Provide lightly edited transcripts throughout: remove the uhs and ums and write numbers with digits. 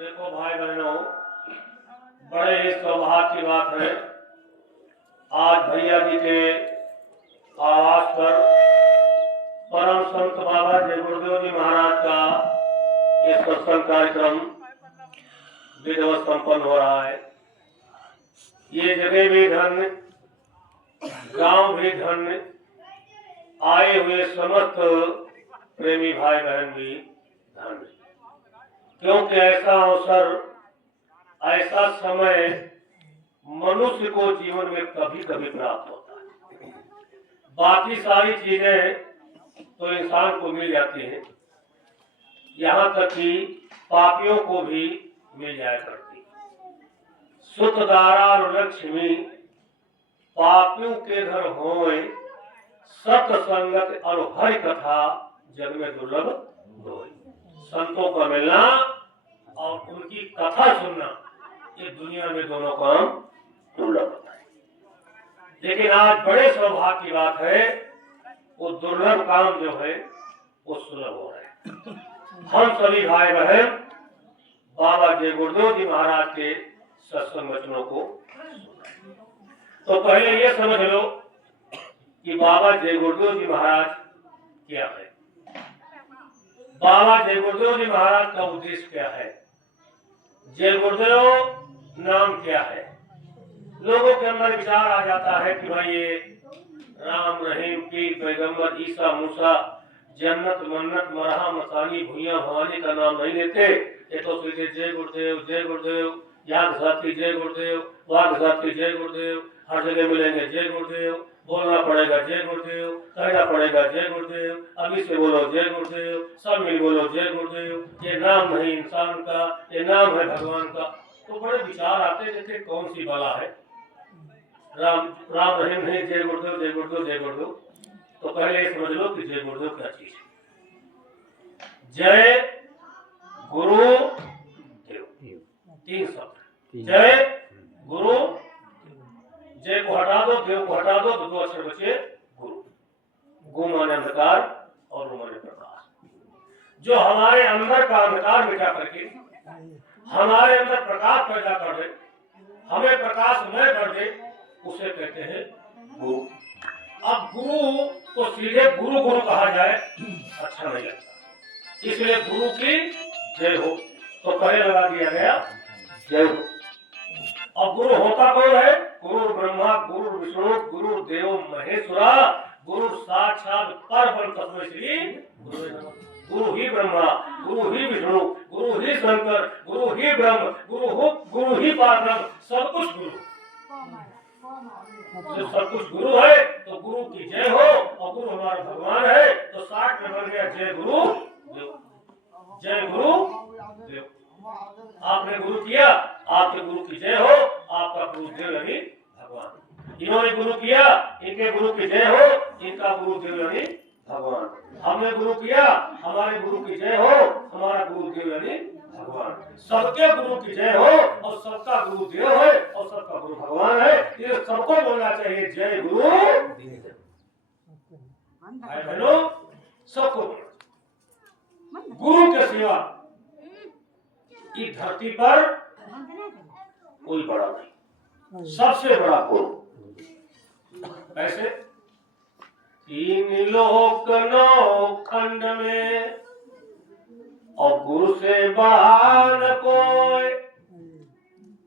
देखो भाई बहनों, बड़े ही सौभाग्य की बात है। आज भैया जी के आवास पर परम संत बाबा जय गुरुदेव जी महाराज का ये सत्संग कार्यक्रम विधिवत संपन्न हो रहा है। ये जगह भी धन्य, गांव भी धन्य, आए हुए समस्त प्रेमी भाई बहन भी धन्य, क्योंकि ऐसा अवसर, ऐसा समय मनुष्य को जीवन में कभी कभी प्राप्त होता है। बाकी सारी चीजें तो इंसान को मिल जाती हैं, यहाँ तक कि पापियों को भी मिल जाया करती। सुतदारा लक्ष्मी पापियों के घर होए, सत्संगत और हरि कथा जग में दुर्लभ होए। संतों का मिलना और उनकी कथा सुनना, ये दुनिया में दोनों काम दुर्लभ होता है। लेकिन आज बड़े सौभाग्य की बात है, वो दुर्लभ काम जो है वो सुलभ हो रहा है। हम सभी भाई बहन बाबा जय गुरुदेव जी महाराज के सत्संग वचनों को, तो पहले ये समझ लो कि बाबा जय गुरुदेव जी महाराज क्या है। बाबा जय गुरुदेव जी महाराज का उद्देश्य क्या है, जय गुरुदेव नाम क्या है। लोगों के अंदर विचार आ जाता है कि भाई ये राम रहीम पीर पैगंबर ईसा मूसा जन्नत मन्नत मरहा मसानी भुइया भवानी का नाम नहीं लेते, ये तो सीधे जय गुरुदेव याद साथी जय गुरुदेव, वाद साथी जय गुरुदेव, हर जगह मिलेंगे जय गुरुदेव, बोलना पड़ेगा जय गुरुदेव, कहना पड़ेगा जय गुरुदेव, अभी से बोलो जय गुरुदेव, सब मिल बोलो जय गुरुदेव। ये नाम नहीं इंसान का, ये नाम है भगवान का। तो बड़े विचार आते जैसे कौन सी बला है, राम रहीम नहीं, जय गुरुदेव जय गुरुदेव जय गुरुदेव। तो पहले समझ लो कि जय गुरुदेव क्या चीज है। जय गुरु देव, तीन शब्द। जय गुरु, जय को हटा दो, देव को हटा दो, तो दो अक्षर बचे गुरु। गु माने अंधकार और रु माने प्रकाश। जो हमारे अंदर का अंधकार मिटा करके हमारे अंदर प्रकाश पैदा कर दे, हमें प्रकाशमय कर दे, उसे कहते हैं गुरु। अब गुरु को सीधे गुरु गुरु कहा जाए अच्छा नहीं लगता, इसलिए गुरु की जय हो तो पहले लगा दिया गया जय हो। और गुरु होता कौन है, गुरु ब्रह्मा गुरु विष्णु गुरु देव महेश्वरा, गुरु साक्षात परब्रह्म तस्मै श्री गुरुवे नमः। गुरु ही ब्रह्मा, गुरु ही विष्णु, गुरु ही शंकर, गुरु ही ब्रह्म, गुरु ही परब्रह्म, सब कुछ गुरु। जब सब कुछ गुरु है तो गुरु की जय हो, और गुरु हमारा भगवान है तो 60 में बन गया जय गुरु देव। जय गुरु देव, आपने गुरु किया, आपके गुरु की जय हो, आपका गुरु देव यानी भगवान। इन्होंने गुरु किया, इनके गुरु की जय हो, इनका गुरु देव यानी भगवान। हमने गुरु किया, हमारे गुरु की जय हो, हमारा गुरु देव यानी भगवान। सबके गुरु की जय हो, और सबका गुरु देव है, और सबका गुरु भगवान है। ये सबको बोलना चाहिए जय गुरु देव। भाई बहनों, सबको गुरु के सिवा इस धरती पर कोई बड़ा नहीं, सबसे बड़ा गुरु। ऐसे 3 लोक 9 खंड में, और गुरु से बाहर न कोई,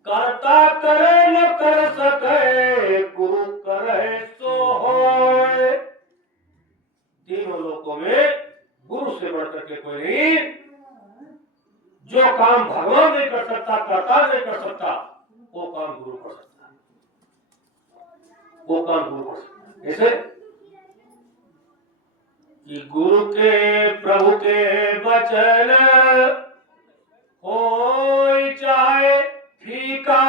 करता करे न कर सके, गुरु करे सो होए। तीनों लोकों में गुरु से बढ़कर के कोई नहीं। जो काम भगवान नहीं कर सकता, करता नहीं कर सकता, वो काम गुरु कर सकता है, वो काम गुरु कर सकता है। ऐसे कि गुरु के प्रभु के वचन होय चाहे फीका,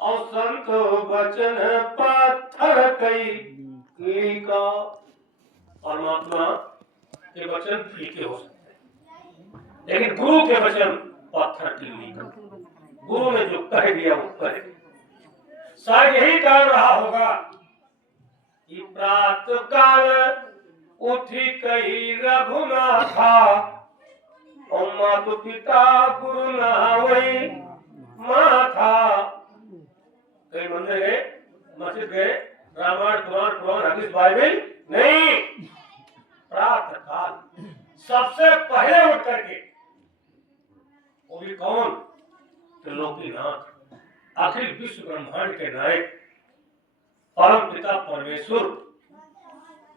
और संत वचन पत्थर कई लीका। परमात्मा के वचन फीके हो सकते हैं, लेकिन गुरु के वचन पत्थर की लीका। गुरु ने जो कह दिया वो कह दिया। शायद यही कारण रहा होगा कि प्रातः काल उठी कही रघुनाथा और मातु पिता गुरु नावई माथा। कई मंदिर गए, मस्जिद गए, रामायण कुरान हदीस बाइबल नहीं, प्रातः काल सबसे पहले उठ करके, वो भी कौन? त्रिलोकीनाथ, अखिल विश्व ब्रह्मांड के नायक परम पिता परमेश्वर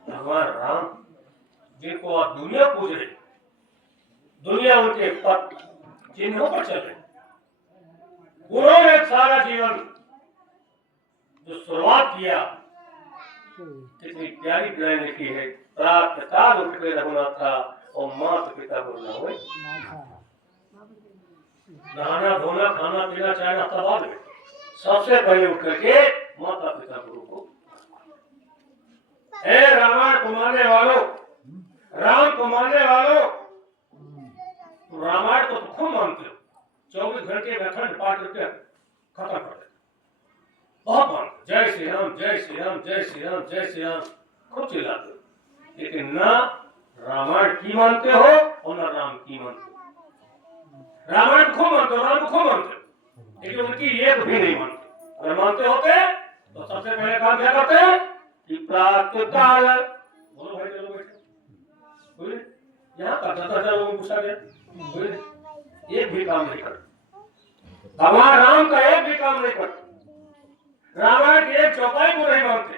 भगवान राम, जिनको आप दुनिया पूज रही, दुनिया उनके पद चिन्हों पर चल रही। उन्होंने सारा जीवन जो शुरुआत किया, कितनी प्यारी प्यारी लिखी है। प्रातः काल उठ के रघुनाथा और माता पिता को नहाए। नहाना धोना खाना पीना चाय नाश्ता बाद में, सबसे पहले उठ करके माता पिता गुरु को। हे रामायण को मानने वालों, राम को मानने वालों, रामायण को तो खूब मानते हो, 24 घंटे में अखंड पाठ करके खत्म कर देते, बहुत मानते। जय श्री राम जय श्री राम जय श्री राम जय श्री राम खूब चिल्लाते हो, लेकिन ना रामायण की मानते हो और ना राम की मानते हो। रामायण खूब मानते हो, राम को खूब मानते हो, लेकिन उनकी एक भी नहीं मानते। अगर मानते होते तो सबसे पहले काम क्या करते कि प्रातः काल, बोलो भाई चलो बैठो, बोले यहाँ का 10,000 लोगों को पूछा गया, बोले एक भी काम नहीं करते। भगवान राम का एक भी काम नहीं करते, रामायण की एक चौपाई को नहीं मानते।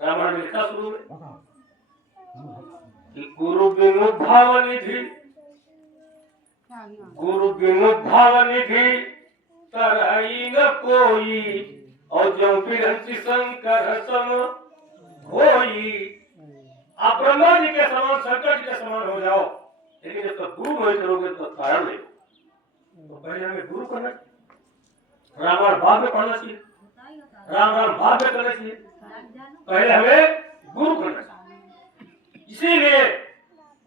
रामायण में लिखा शुरू में गुरु बिनु भाव निधि, गुरु बिनु भाव निधि तरई न कोई, और जो बिरंची शंकर सम होई। आप ब्रह्मा जी के समान शंकर जी के समान हो जाओ, लेकिन जब तक गुरु नहीं करोगे तो कारण नहीं। तो पहले हमें गुरु करना चाहिए, रामायण बाद में पढ़ना चाहिए, राम राम बाद में करना चाहिए, पहले हमें गुरु करना चाहिए। इसीलिए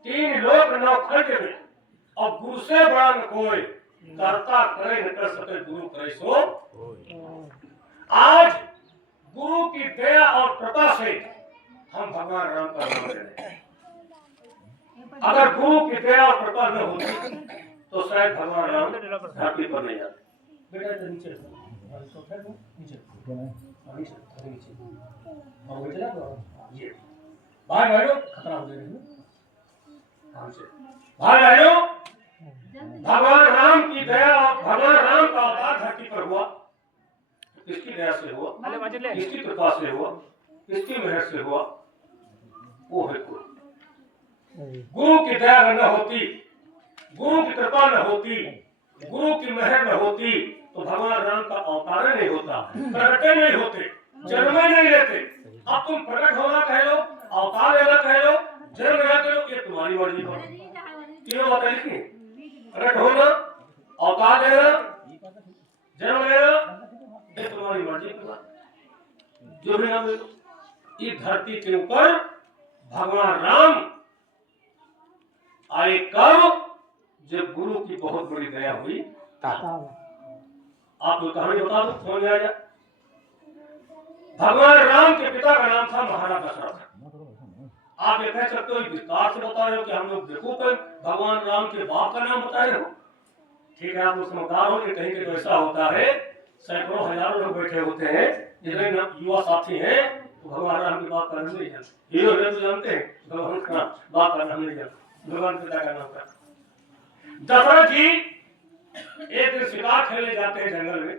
3 लोक 9 खंड में और गुरु से बड़ा न कोई, करता करे न कर सके गुरु करे सो। आज गुरु की दया और कृपा से हम भगवान राम का नाम ले रहे हैं। अगर गुरु की दया और कृपा न होती तो शायद भगवान राम धरती पर नहीं आते। बेटा नीचे भाई भाइयों खतरा हो जाएगा, भाई भाइयों भगवान राम की दया, भगवान राम का अवतार धरती पर हुआ, किसकी दया से हुआ, किसकी कृपा से हुआ, किसकी मेहनत से हुआ? वो है गुरु। गुरु की दया न होती, गुरु की कृपा न होती, गुरु की मेहर न होती तो भगवान राम का अवतार नहीं होता, प्रकटे नहीं होते, जन्म नहीं लेते। अब तुम प्रकट होना कह लो, अवतार लेना कह लो, जन्म लेना कह लो, ये तुम्हारी मर्जी पर। क्यों बात लिखी? प्रकट होना, अवतार लेना, जन्म लेना, ये तुम्हारी मर्जी पर, जो भी नाम ले लो। इस धरती के ऊपर भगवान राम आए कब? जब गुरु की बहुत बड़ी दया हुई। आपको कहानी बता दो, समझ आ जाए। भगवान राम के पिता का नाम था महाराज दशरथ। आप ये कह सकते हो विस्तार से बता रहे हो कि हम लोग बेवकूफ हैं, भगवान राम के बाप का नाम बता रहे हो। ठीक है, आप लोग समझदार हो कि कहीं कहीं तो ऐसा होता है, सैकड़ों हजारों लोग बैठे होते हैं, जितने युवा साथी हैं, तो भगवान राम के बाप का नाम नहीं जानते। हीरो तो जानते हैं, भगवान का बाप का नाम नहीं जानते, भगवान पिता का नाम का। दशरथ जी एक दिन शिकार खेलने जाते हैं जंगल में,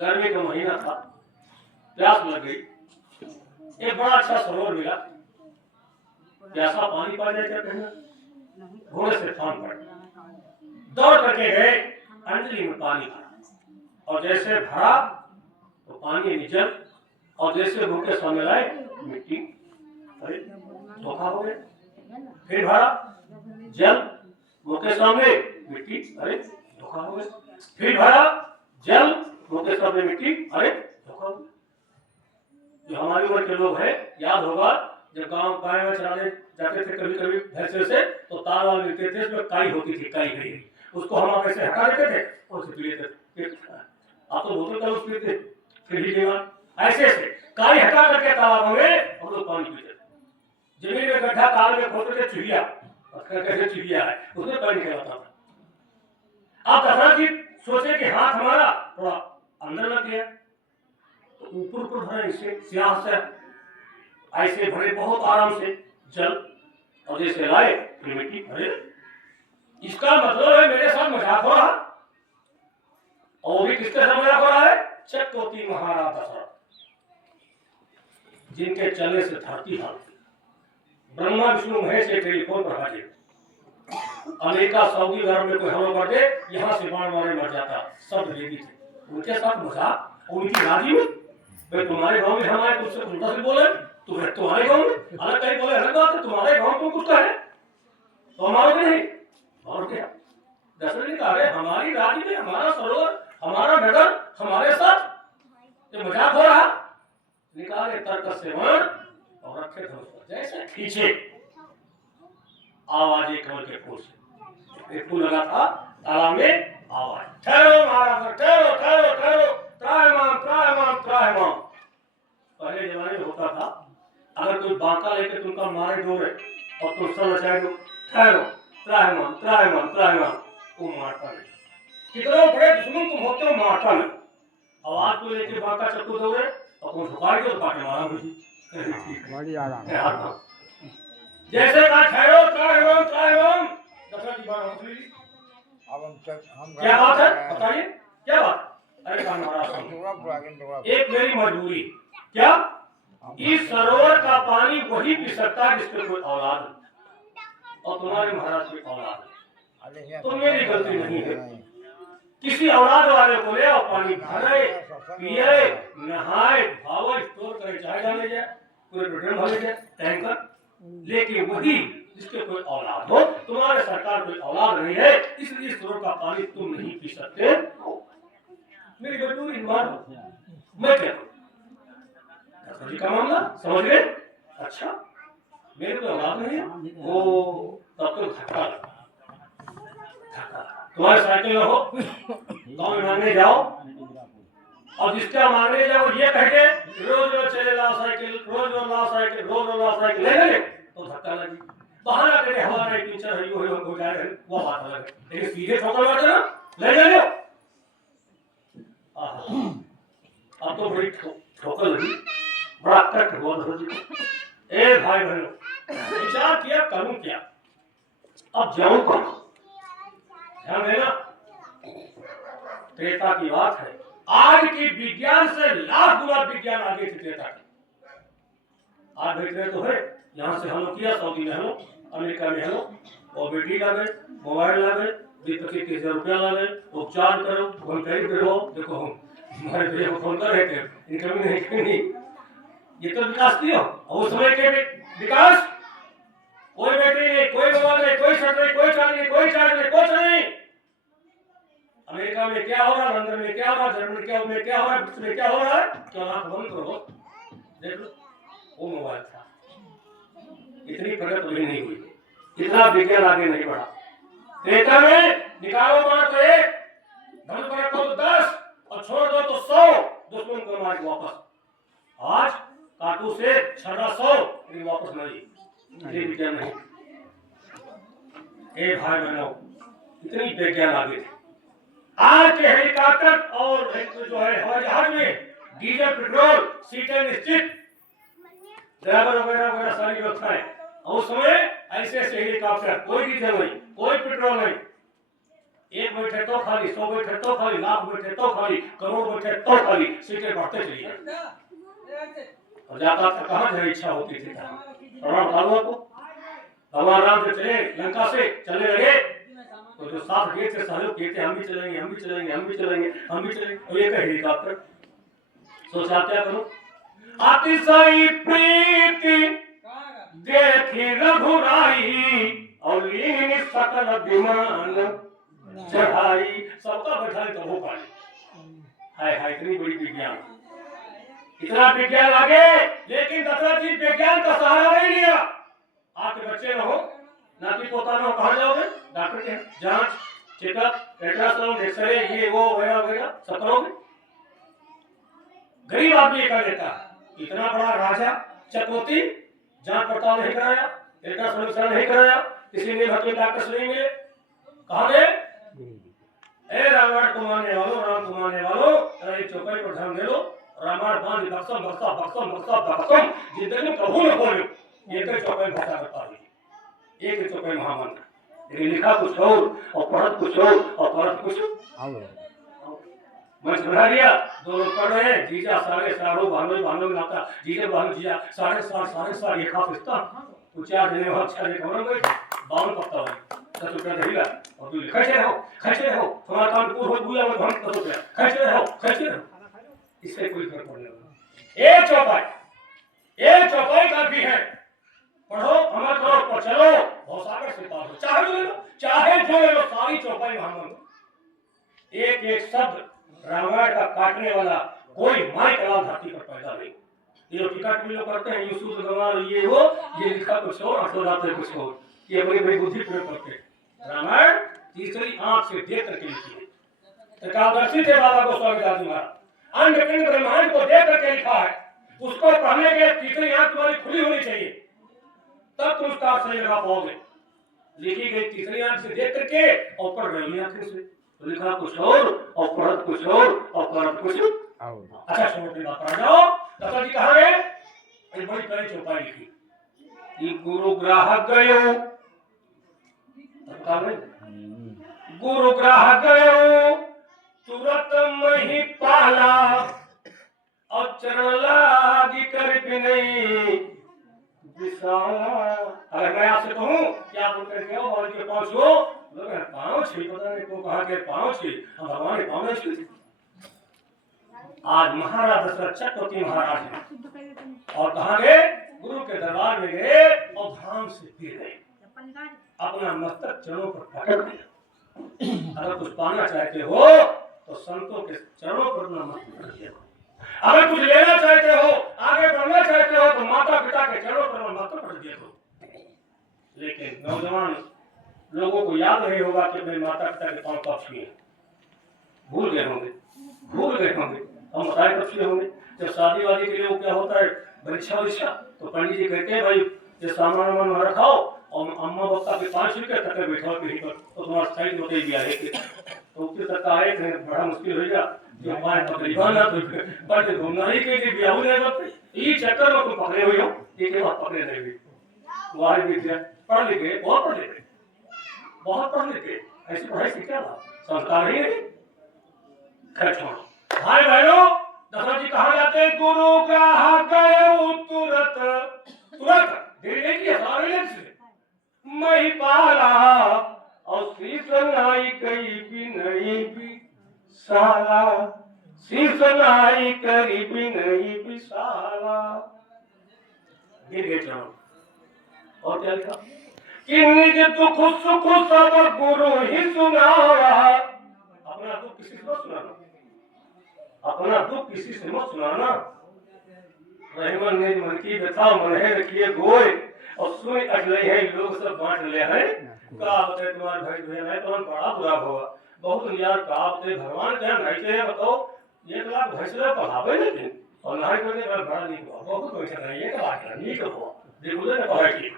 गर्मी का महीना था, प्यास लग गई, एक बड़ा अच्छा सरोवर मिला, प्यासा पानी पा जाए क्या कहना, घोड़े से फान पड़, दौड़ करके गए, अंजलि में पानी भरा, और जैसे भरा तो पानी निचल, और जैसे भूखे सामने लाए मिट्टी, अरे धोखा हो गया। फिर भरा जल, भूखे सामने मिट्टी, अरे धोखा हो गया। फिर भरा जल, भूखे सामने मिट्टी, अरे धोखा हो गया। जो हमारी उम्र के लोग हैं, याद होगा जब गांव गाय में चराने जाते थे कभी कभी भैंसे से, तो तार वाल मिलते थे, उसमें काई होती थी, काई गई, उसको हम ऐसे हटा देते थे और उसे पी लेते थे। आप तो बोतल का पीते फिर ही दीवार ऐसे से काई हटा करके तालाबों में हम लोग पानी पीते थे। जमीन में गड्ढा ताल में खोदते थे, चिड़िया कैसे चिड़िया है उसमें पानी कहलाता था। अब दशरथ जी सोचे कि हाथ हमारा थोड़ा अंदर लग गया, तो ऊपर ऊपर भरे इससे स्याह से ऐसे भरे बहुत आराम से जल, और जैसे लाए फिर मिट्टी भरे। इसका मतलब है मेरे साथ मजाक हो रहा, और वो भी किसके साथ मजाक हो रहा है? चक्रवर्ती महाराज दशरथ, जिनके चलने से धरती हारती, ब्रह्मा विष्णु महेश के टेलीफोन पर हाजिर, अमेरिका सऊदी अरब में कोई हमला कर दे, यहाँ से बाण मारे मर जाता, सब रेडी थे। उनके साथ मजाक, उनकी राजी में भाई तुम्हारे गांव में हम आए तुझसे उल्टा से बोले, तुम्हारे गांव में अलग कहीं बोले अलग बात है, तुम्हारे गांव तुम कुछ कहे तो हमारा भी नहीं। और क्या दशरथ ने कहा हमारी राज्य में हमारा सरोवर हमारा नगर हमारे साथ ये मजाक हो रहा। निकाले तर्क सेवन और रखे धनुष पर, जैसे खींचे आवाज एक कमल के फूल से, एक फूल लगा था तालाब में, आवाज ठहरो महाराज ठहरो ठहरो ठहरो, त्रायमान त्रायमान त्रायमान। पहले जमाने में होता था अगर कोई बांका लेके तुमका मारे डोरे और तुम सब रचाए दो ठहरो त्रायमान त्रायमान त्रायमान, वो मारता नहीं। कितने बड़े दुश्मन तुम होते हो मारता नहीं। आवाज को लेके बांका चक्कू दौड़े और तुम झुका के काटे मारा मुझे आराम। जैसे कहा ठहरो त्रायमान त्रायमान, दशरथ जी बात मछली क्या बात है बताइए क्या बात? अरे महाराज एक मेरी मजबूरी, क्या इस सरोवर का पानी वही पी सकता है जिसके कोई औलाद है, और तुम्हारे महाराज की औलाद है, तो मेरी गलती नहीं है। किसी औलाद वाले को ले और पानी भरे पिए नहाए भावे स्टोर करे, चाहे डाले जाए पूरे पेट्रोल भरे जाए टैंकर, लेकिन वही जिसके कोई औलाद हो, तुम्हारे सरकार कोई औलाद नहीं है, इसलिए सरोवर का पानी तुम नहीं पी सकते। मेरी मजबूरी मैं क्या करूं? का मामला समझ गए? अच्छा मेरे को औलाद नहीं है, वो तब तो धक्का तुम्हारे साइकिल में हो गाँव में मांगने जाओ, और जिसका मांगने जाओ ये कह के रोज रोज चले लाओ साइकिल, रोज रोज लाओ साइकिल, रोज रोज लाओ साइकिल, ले ले तो धक्का लगी, बहाना करे हमारा टीचर है हो जा रहे, वो बात अलग है, लेकिन सीधे ठोकर मारते ना ले ले लो। अब तो बड़ी ठोकर लगी, बड़ा कष्ट हुआ दशरथ जी को। ए भाई बहनों विचार किया करूं क्या, अब जाऊं कहां? ध्यान देना त्रेता की बात है, आज की विज्ञान से लाख गुना विज्ञान आगे थी त्रेता की। आज देख रहे तो है, यहाँ से हम लोग किया सऊदी में हम लोग, अमेरिका में हम लोग, और बेटी ला गए, मोबाइल ला गए, 20-30 रुपया ला गए, उपचार करो फोन करो, देखो हम हमारे भैया को फोन कर रहे थे, इनकम नहीं, ये तो विकास किया। और उस समय के विकास कोई बैटरी नहीं, कोई मोबाइल नहीं, कोई शर्ट नहीं, कोई चार्ज नहीं, कोई चार्ज नहीं, कुछ नहीं। अमेरिका में क्या हो रहा है, लंदन में क्या हो रहा है, जर्मनी में क्या हो रहा है, ब्रिटेन में क्या हो रहा है, क्या आंख बंद करो देख लो, वो मोबाइल था। इतनी प्रगति भी नहीं हुई, इतना विज्ञान आगे नहीं बढ़ा। त्रेता में निकालो मार तो 1, धन पर रखो तो 10 और छोड़ दो तो 100, दुश्मन को मार के वापस। आज काटू से छड़ा 100 लेकिन वापस नहीं, ये विज्ञान नहीं। ए भाई बहनों इतनी विज्ञान आगे थे। आज के हेलीकॉप्टर और जो है हवाई जहाज में डीजल पेट्रोल सीटें निश्चित, ड्राइवर वगैरह वगैरह सारी व्यवस्थाएं, और उस समय ऐसे ऐसे हेलीकॉप्टर, कोई डीजल नहीं, कोई पेट्रोल नहीं, 1 बैठे तो खाली, 100 बैठे तो खाली, लाख बैठे तो खाली, करोड़ बैठे तो खाली, सीटें बढ़ते चली गई। और जाता था कहाँ जाए इच्छा होती थी को भगवान राम से चले लंका से चले लगे, तो जो साथ गए थे सहयोग किए थे हम भी चलेंगे हम भी चलेंगे हम भी चलेंगे हम भी चलेंगे, और ये का हेलीकॉप्टर सोचा क्या करो, अतिशय प्रीति देखी रघुराई और लीन सकल विमान चढ़ाई, सबका बैठा तो हो पाई। हाय हाय इतनी बड़ी विज्ञान, इतना विज्ञान आगे, लेकिन दशरथ जी विज्ञान का सहारा नहीं लिया। आपके बच्चे न हो, नाती पोता न हो, कहाँ जाओगे? डॉक्टर के जांच चेकअप अल्ट्रासाउंड एक्सरे ये वो वगैरह वगैरह सब करोगे। गरीब आदमी ये कर लेता है। इतना बड़ा राजा चक्रवर्ती जांच पड़ताल नहीं कराया, अल्ट्रासाउंड नहीं कराया, किसी ने भर्ती डॉक्टर नहीं मिले, कहा गए ए रावण को मारने वालों, राम को मारने वालों, अरे चौपाई पर ध्यान दे लो, रामायण बांध बक्सम बक्सम बक्सम बक्सम बक्सम जिंदगी में कभी न बोलो, एक ही चौपाई भाषा बता दी, एक ही चौपाई महामंत्र, लेकिन लिखा कुछ और पढ़त कुछ और पढ़त कुछ मैं समझा दिया। दो लोग पढ़ रहे हैं, जीजा साढ़े साढ़ो भानो भानो नाता जीजा भानो जीजा साढ़े साढ़ ये खा फिस्ता कुछ चार दिन में अच्छा ले कमर में 52 पत्ता है 10 रुपया देगा और तू खर्चे रहो तुम्हारा काम पूरा हो गया और हम 10 रुपया खर्चे रहो, इससे कोई फर्क पड़ने वाला। एक चौपाई काफी है, पढ़ो अमल करो पर चलो भवसागर से पार हो, चाहे जो ले लो सारी चौपाई महामंत्र, एक एक शब्द रामायण का काटने वाला कोई माई कलाम धरती पर पैदा नहीं। ये जो टिकट में लोग करते हैं यूसुफ गंवार ये हो, ये लिखा कुछ और असर जाते कुछ और, ये बड़ी बड़ी बुद्धि प्रयोग करते हैं। रामायण तीसरी आंख से देख करके लिखी है, एकादशी थे बाबा गोस्वामी दास महाराज, अंडपिंड ब्रह्मांड को देख करके लिखा है, उसको पढ़ने के तीसरी आंख तुम्हारी खुली होनी चाहिए, तब तुम उसका सही लगा पाओगे। लिखी गई तीसरी आंख से देख करके और पढ़ रही आंखें से, लिखा कुछ और पढ़त कुछ और करत कुछ। अच्छा सुनो अपनी बात पढ़ जाओ। दशरथ जी कहा गए, एक बड़ी प्यारी चौपाई लिखी कि गुरु ग्राहक गयो, गुरु ग्राहक गयो तुरंत मही पाला और चरण लागी कर बिनई विशाला। अगर मैं आपसे कहूं कि आप उठ करके आओ और के पास हो, लोग पाँव छे पता नहीं को कहा के पाँव छे, हम भगवान के पाँव छे। आज महाराज दशरथ चक्रवर्ती महाराज हैं और कहाँ गए, गुरु के दरबार में गए और धाम से फिर गए, अपना मस्तक चरणों पर पटक दिया। अगर कुछ पाना चाहते हो तो संतों के चरणों पर अपना मस्तक रखिए, अगर कुछ लेना चाहते हो, आगे बढ़ना चाहते हो तो माता पिता के चरणों पर मस्तक रख दिया। लेकिन नौजवान लोगों को याद नहीं होगा कि अपने माता पिता के पांव कब छुए, भूल गए होंगे। हम बताए कब छुए होंगे, जब शादी वादी के लिए वो क्या होता है परीक्षा, तो पंडित जी कहते हैं भाई ये सामान वामान रखाओ और अम्मा बप्पा के 5 रुपये तक बैठाओ पीढ़ी पर, तो तुम्हारा साइड होते ही आए तो उसके तक आए बड़ा मुश्किल हो गया, जो हमारे तकरीबन ना तो बट घूमना ही के लिए ब्याह नहीं करते, ये चक्कर में तुम पकड़े हुए हो, एक बात पकड़े नहीं हुई, वहां भी पढ़ लिखे बहुत पढ़ लिखे, ऐसी पढ़ाई से क्या था, संस्कार ही नहीं। खैर छोड़ो भाई बहनों, दशरथ जी कहा जाते हैं गुरु ग्राहक गए तुरंत देरी की सारे से मही पाला और शीश नाई कई भी नहीं भी साला, शीश नाई करी भी नहीं भी साला। गिर गए चरण और क्या लिखा कि निज दुख सुख सब गुरु ही सुनावा। अपना दुख किसी से मत सुनाना, अपना दुख किसी से मत सुनाना। रहमन ने मन की व्यथा मन है रखिए गोय और सुन अटले है लोग सब बांट ले हैं, का बताए तुम्हारे भाई बहन है तो हम बड़ा बुरा होगा बहुत यार, का बताए भगवान क्या नहीं है बताओ, 1 लाख भैंसला पढ़ावे लेकिन और नहीं करने वाला बड़ा नहीं हुआ, बहुत पैसा नहीं है का बात नहीं हुआ, देखो ना पढ़ा की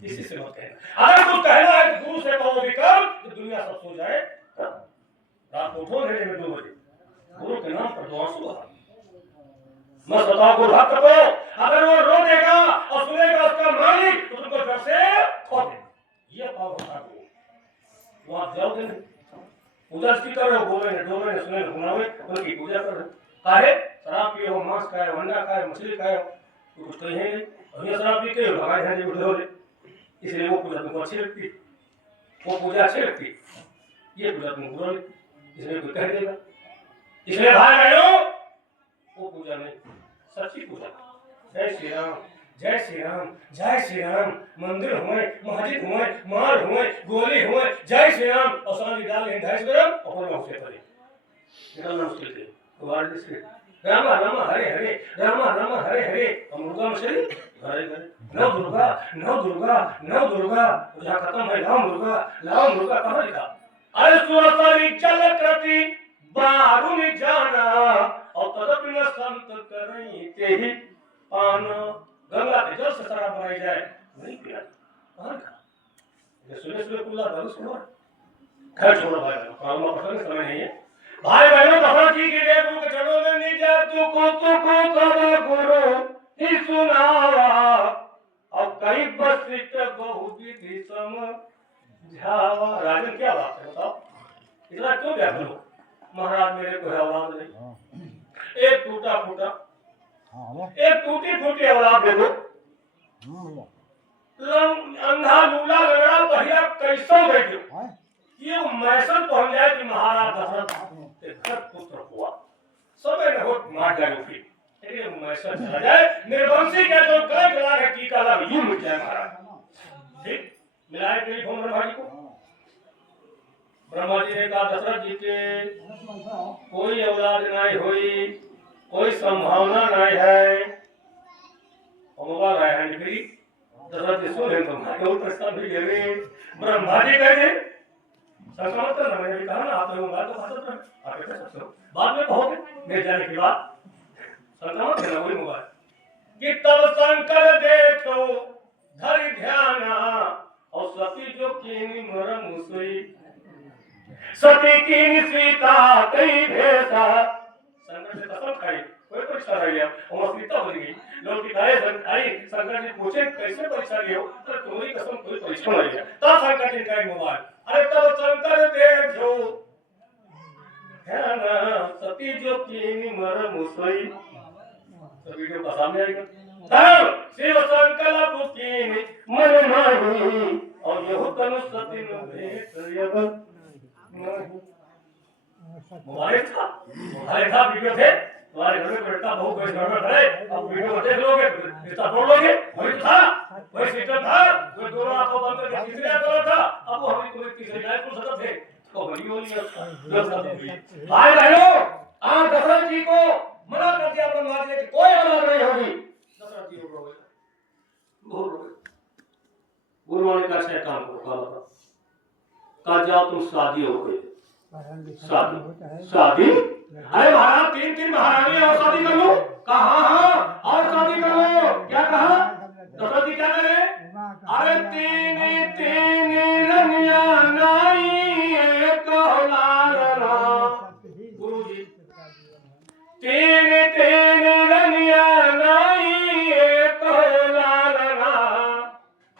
किसी से मत कहना। अगर तू कहना है कि गुरु से कहो विक्रम तो दुनिया सब सो जाए, रात को उठो नेड़े में 2 बजे गुरु के नाम पर दुआ सुबह मत बताओ गुरु भक्त को, अगर वो रो देगा और सुनेगा उसका मालिक तो तुमको घर से खो दे, ये पाव होता है। वहां जाओगे पूजा की करो, बोले 2 महीने सुने घुमावे उनकी पूजा करो, काहे शराब पियो मांस खाए अंडा खाए मछली खाए तो कुछ तो है नहीं, अभी शराब पी के भगाए हैं जो उठो ले, इसलिए वो पूजा तुमको अच्छी लगती, वो पूजा अच्छी लगती, ये पूजा तुमको बुरा लगती, इसलिए कोई कह देगा। इसलिए भाई बहनों वो पूजा नहीं, सच्ची पूजा। जय श्री राम जय श्री राम जय श्री राम, मंदिर हुए मस्जिद हुए मार हुए गोली हुए, जय श्री राम और सांझ डाल 250 ग्राम और उसे पड़े निकलना मुश्किल है। वार्ड से राम राम हरे हरे राम राम हरे हरे और मुर्गा मछली घरे घरे, नौ दुर्गा नौ दुर्गा नौ दुर्गा, पूजा खत्म है लाओ मुर्गा कहाँ लिखा, अरे सुरसरी जल कृति बारुन जाना और तदप न संत करई तेहि पान। गंगा के जल से शराब बनाई जाए नहीं पिया कहां का ये सुने सुने कुल्ला दारू सुनो। खैर छोड़ो भाई बहनों प्रसंग समय नहीं है। भाई बहनों दशरथ जी के लिए गुरु के चरणों में नीचे तुको सब गुरु ही सुनावा और कई बसित बहु विधि समझावा। राजन क्या बात है बताओ इतना क्यों व्याकुल हो। महाराज मेरे को है औलाद नहीं एक टूटा फूटा एक टूटी फूटी औलाद दे दो। अंधा लूला लंगड़ा बहिया कैसे बैठो ये मैसेज पहुंच जाए कि महाराज दशरथ के घर पुत्र हुआ समय में हो मार जाएगी ये मैसेज चला जाए निर्वंशी का जो गला गला है टीका लग यूं मिट जाए महाराज। ठीक मिलाए टेलीफोन ब्रह्मा जी को। ब्रह्मा जी ने कहा दशरथ जी के कोई औलाद नहीं हुई कोई संभावना नहीं है होगा है फिर दशरथ जी सुने तुम्हारे ऊपर सब भी गिरे। ब्रह्मा जी कहे संक्रमण तो मैंने भी कहा ना आप लोगों का तो भाषण में आप कह सकते हो बाद में कहोगे मेरे जाने के बाद संक्रमण है ना वही मोबाइल कि तब शंकर देखो धरि ध्याना और सती जो कीनी मरम सोई सती कीनी सीता कई भेसा। शंकर से कसम खाई कोई परीक्षा रह गया और सीता बन गई लोग दिखाए आई शंकर जी पूछे कैसे परीक्षा लियो तो तुम्हारी कसम कोई परीक्षा नहीं है तब शंकर जी का मोबाइल अरे तब शंकर देखो ध्याना सती जो कीनी मरम सोई तो वीडियो का सामने आएगा तब शिव संकल्प कीनी मन माही और यह तनु सती न भेट यब मोबाइल था वीडियो थे तुम्हारे घर में बेटा बहु कोई घर में खड़े अब वीडियो में देख लोगे रिश्ता तोड़ लोगे वही था वही सिस्टम था वो दोनों आपको बंद करके तीसरे आ रहा था अब वो हमें तुम्हें तीसरे गाय को सदर थे तो बनी हो लिया भाई बहनों आज दशरथ जी को मना कर दिया ब्रह्मा जी ने कि कोई औलाद नहीं होगी। दशरथ जी रो गए गुरु ने कहा काम को कहा जाओ तुम शादी हो गई शादी अरे महाराज तीन महारानी और शादी कर लो कहा हाँ और शादी कर लो क्या कहा दशरथ जी क्या करे अरे तीन रनिया नाई एक औलाद गुरु जी तीन रनिया नाई एक औलाद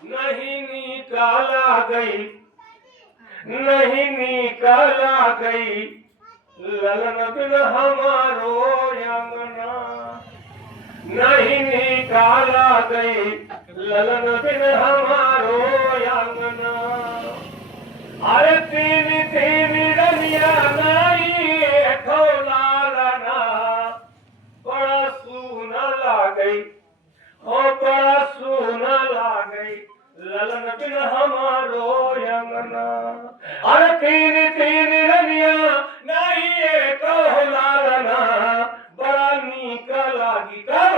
नहीं निकाला गई नहीं निकाला गई ललन बिन हमारो अंगना नहीं निकाला गई ललन बिन हमारो अंगना। अरे तीन रनिया नाई खोलालना बड़ा सूना ला गई ओ बड़ा सूना ला गई ललन बिन हमारो अंगना। अरे तीन रनिया नहीं कहलाना बड़ा नीक लागी कर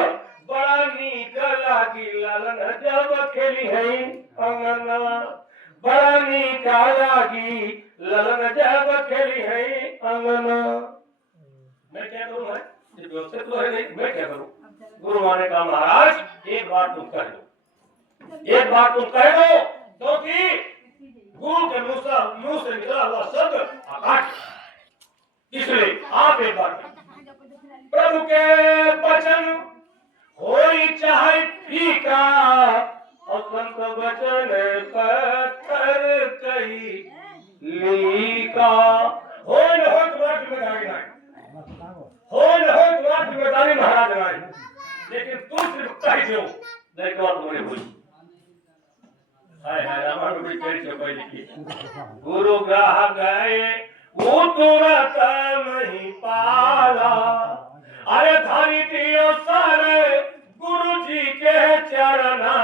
बड़ा नीक लागी ललन जब खेली है अंगना बड़ा नीक लागी ललन जब खेली है अंगना। मैं क्या करूं है व्यवस्थित तो है नहीं मैं क्या करूं। गुरु माने कहा महाराज एक बात तुम कह दो एक बात तुम कह दो क्योंकि गुरु के मुंह से निकला हुआ शब्द आकाश इसलिए आप एक बार प्रभु के वचन होई चाहे फीका और संत वचन पत्थर कही लीका हो न हो तुम्हारी जिम्मेदारी नहीं हो न हो तुम्हारी जिम्मेदारी महाराज नहीं लेकिन तुम सिर्फ कही दो देखो तुम्हारी हुई गुरु ग्राह गए वो तुरंत नहीं पाला। अरे धरी दियो सारे गुरु जी के चरना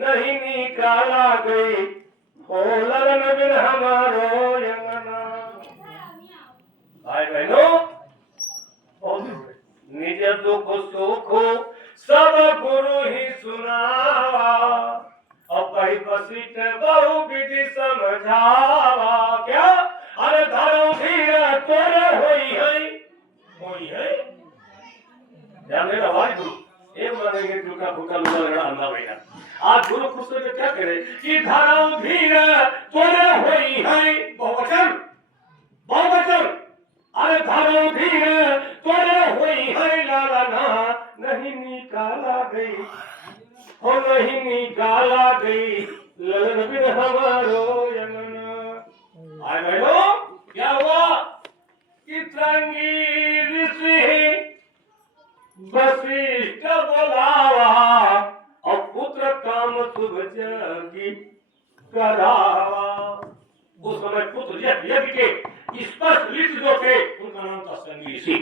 नहीं निकाला गई खोलन बिन हमारो यंगना। भाई बहनों निज दुख सुख सब गुरु ही सुनावा और कहीं बसीट बहु विधि समझावा क्या। अरे धर्म धीर तोरे हुई ध्यान देना भाई गुरु एक मानेंगे टूटा फूटा लूटा लगा अंधा भैया आज गुरु खुश होकर क्या करे कि धर्म धीर तोरे होई है बहुवचन अरे धर्म धीर तोरे होई है लाला नहीं निकाला गई हो नहीं निकाला गई ललन बिन हमारो यमन आए भाइयों क्या हुआ कि तरंगी ऋषि वशिष्ठ बोलावा और पुत्र काम शुभ जगी करावा उस समय पुत्र यज्ञ के स्पष्ट लिखित जो थे उनका नाम था संगी ऋषि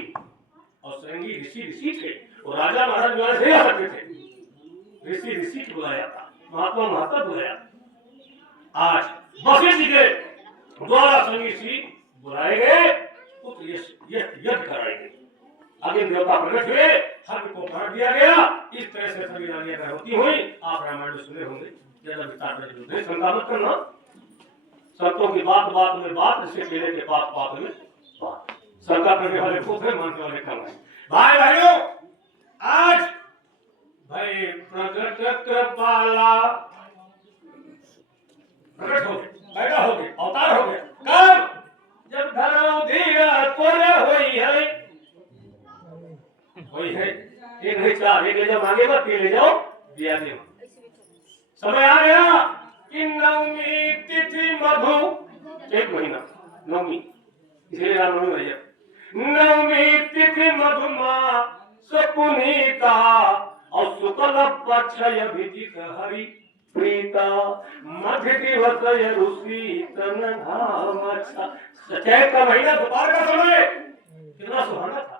और संगी ऋषि थे और राजा महाराज द्वारा से सकते थे ऋषि की बुलाया था महात्मा बुलाया आज वशिष्ठ जी के द्वारा संगी ऋषि बुलाए गए पुत्र यज्ञ कराए गए आगे देवता प्रकट हुए हर को प्राण दिया गया इस तरह से सभी रानियां होती हुई आप रामायण में सुने होंगे ज्यादा विस्तार में शंका मत करना संतों की बात बात में बात इससे केले के पास बात में बात शंका करने वाले खूब है मानने वाले कम है भाई भाइयों आज भाई प्रकट कृपाला प्रकट हो गए पैदा हो गए अवतार हो गए कब जब धर्म धीर तोरे होई है एक नहीं चार एक ले जाओ मांगे मत ले जाओ दिया दे समय आ गया कि नवमी तिथि मधु एक महीना नवमी इसलिए रामनवमी भैया नवमी तिथि मधुमा सपुनीता और शुक्ल पक्ष अभिजित हरि प्रीता मध्य दिवस ऋषि तन धाम अच्छा चैत का महीना दोपहर का समय कितना सुहाना था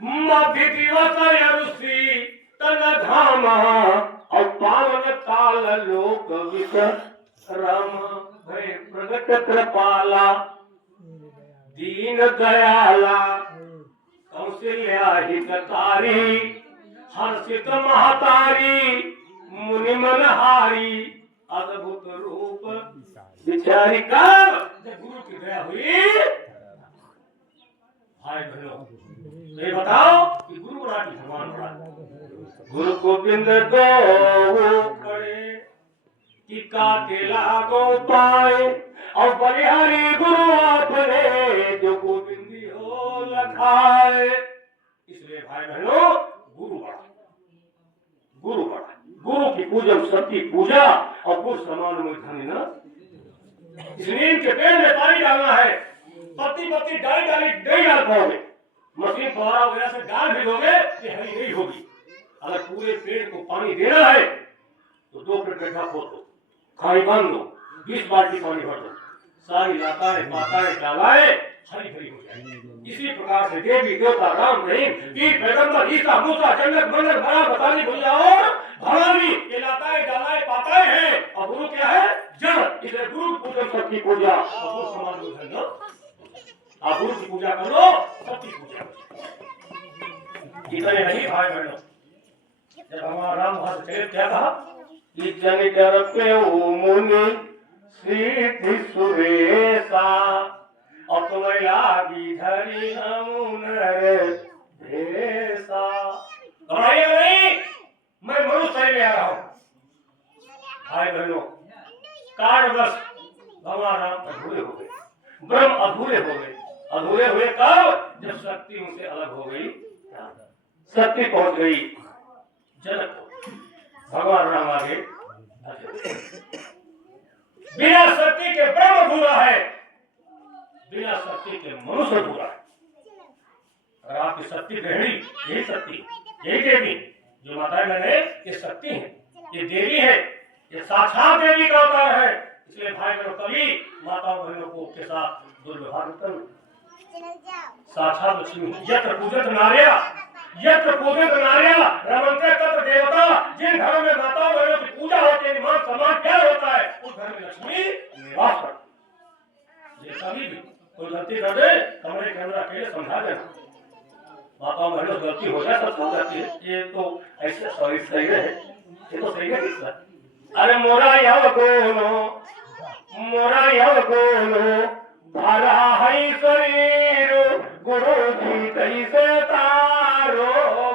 मध्य दिवस ऋषि तन धाम और पावन काल लोक विक्रम भय प्रगट कृपाला दीन दयाला कौशल्या हितकारी हर्षित महतारी मुनि मनहारी अद्भुत रूप विचारिका जब गुरु की दया हुई भाई बहनों ये बताओ कि गुरु बड़ा की भगवान बड़ा गुरु गोविंद दो खड़े कि काटे लागो पाए और बलिहारी गुरु आपने जो गोविंदी हो लखाए इसलिए भाई बहनों गुरु बड़ा गुरु की पूजन सबकी पूजा और गुरु समान में धनी ना इस नीम के पेड़ में पानी डालना है पत्ती डाली डाल पाओगे मशीन फवारा वगैरह से डाल भी दोगे कि हरी नहीं होगी अगर पूरे पेड़ को पानी देना है तो 2 फीट गड्ढा खोदो खाई बांध दो 20 बाल्टी पानी भर दो सारी लताएं पाताएं डालाएं हरी भरी हो जाएगी इसी प्रकार से देवी देवता राम रहीम पीर पैगंबर ईसा मूसा जन्नत मंदिर भरा बतानी भूलिया और भवानी ये लताएं डालाएं पाताएं हैं और गुरु क्या है जड़ इसलिए गुरु पूजन सबकी पूजा और गुरु समाज में धन्य आप गुरु की पूजा करो सबकी पूजा इतने नहीं भाई बहनों जब हमारा राम वहां से चले क्या कहा कि जन करते मुनि सीधि सुरेशा और तुम्हें लागी धरी नमुनर भेसा घबराइए नहीं मैं मनुष्य में आ रहा हूँ भाई बहनों कारणवश भगवान राम अधूरे हो गए ब्रह्म अधूरे हुए कब जब शक्ति उनसे अलग हो गई शक्ति पहुंच गई जनक भगवान राम आगे बिना शक्ति के ब्रह्म अधूरा है बिना शक्ति के मनुष्य अधूरा है अगर आपकी शक्ति गहरी यही शक्ति यही देवी जो माताएं बहने ये शक्ति है ये देवी है ये साक्षात देवी का अवतार है इसलिए भाई बहनों कभी माताओं बहनों को के साथ दुर्व्यवहार मत करो साक्षात लक्ष्मी यत्र पूजित नार्या रमन्ते तत्र देवता जिन घरों में माताओं बहनों की पूजा होती है मान सम्मान प्यार होता है उस घर में लक्ष्मी निवास करती है कभी भी कोई गलती कर दे कमरे के अंदर अकेले समझा देना माताओं बहनों गलती हो जाए सब हो जाती है ये तो ऐसे सही है ये तो सही है किसका अरे मोरा यव गोनो भरा है शरीर गुरु जी कैसे तारो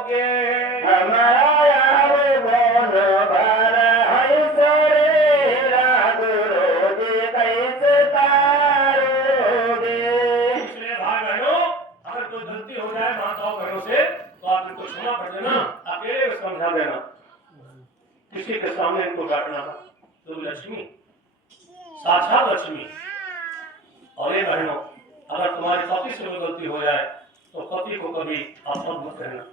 देना, किसी के सामने इनको डांटना तो लक्ष्मी, साक्षात लक्ष्मी। और ये बहनों, अगर तुम्हारे पति से कोई गलती हो जाए तो पति को कभी आप मत कहना,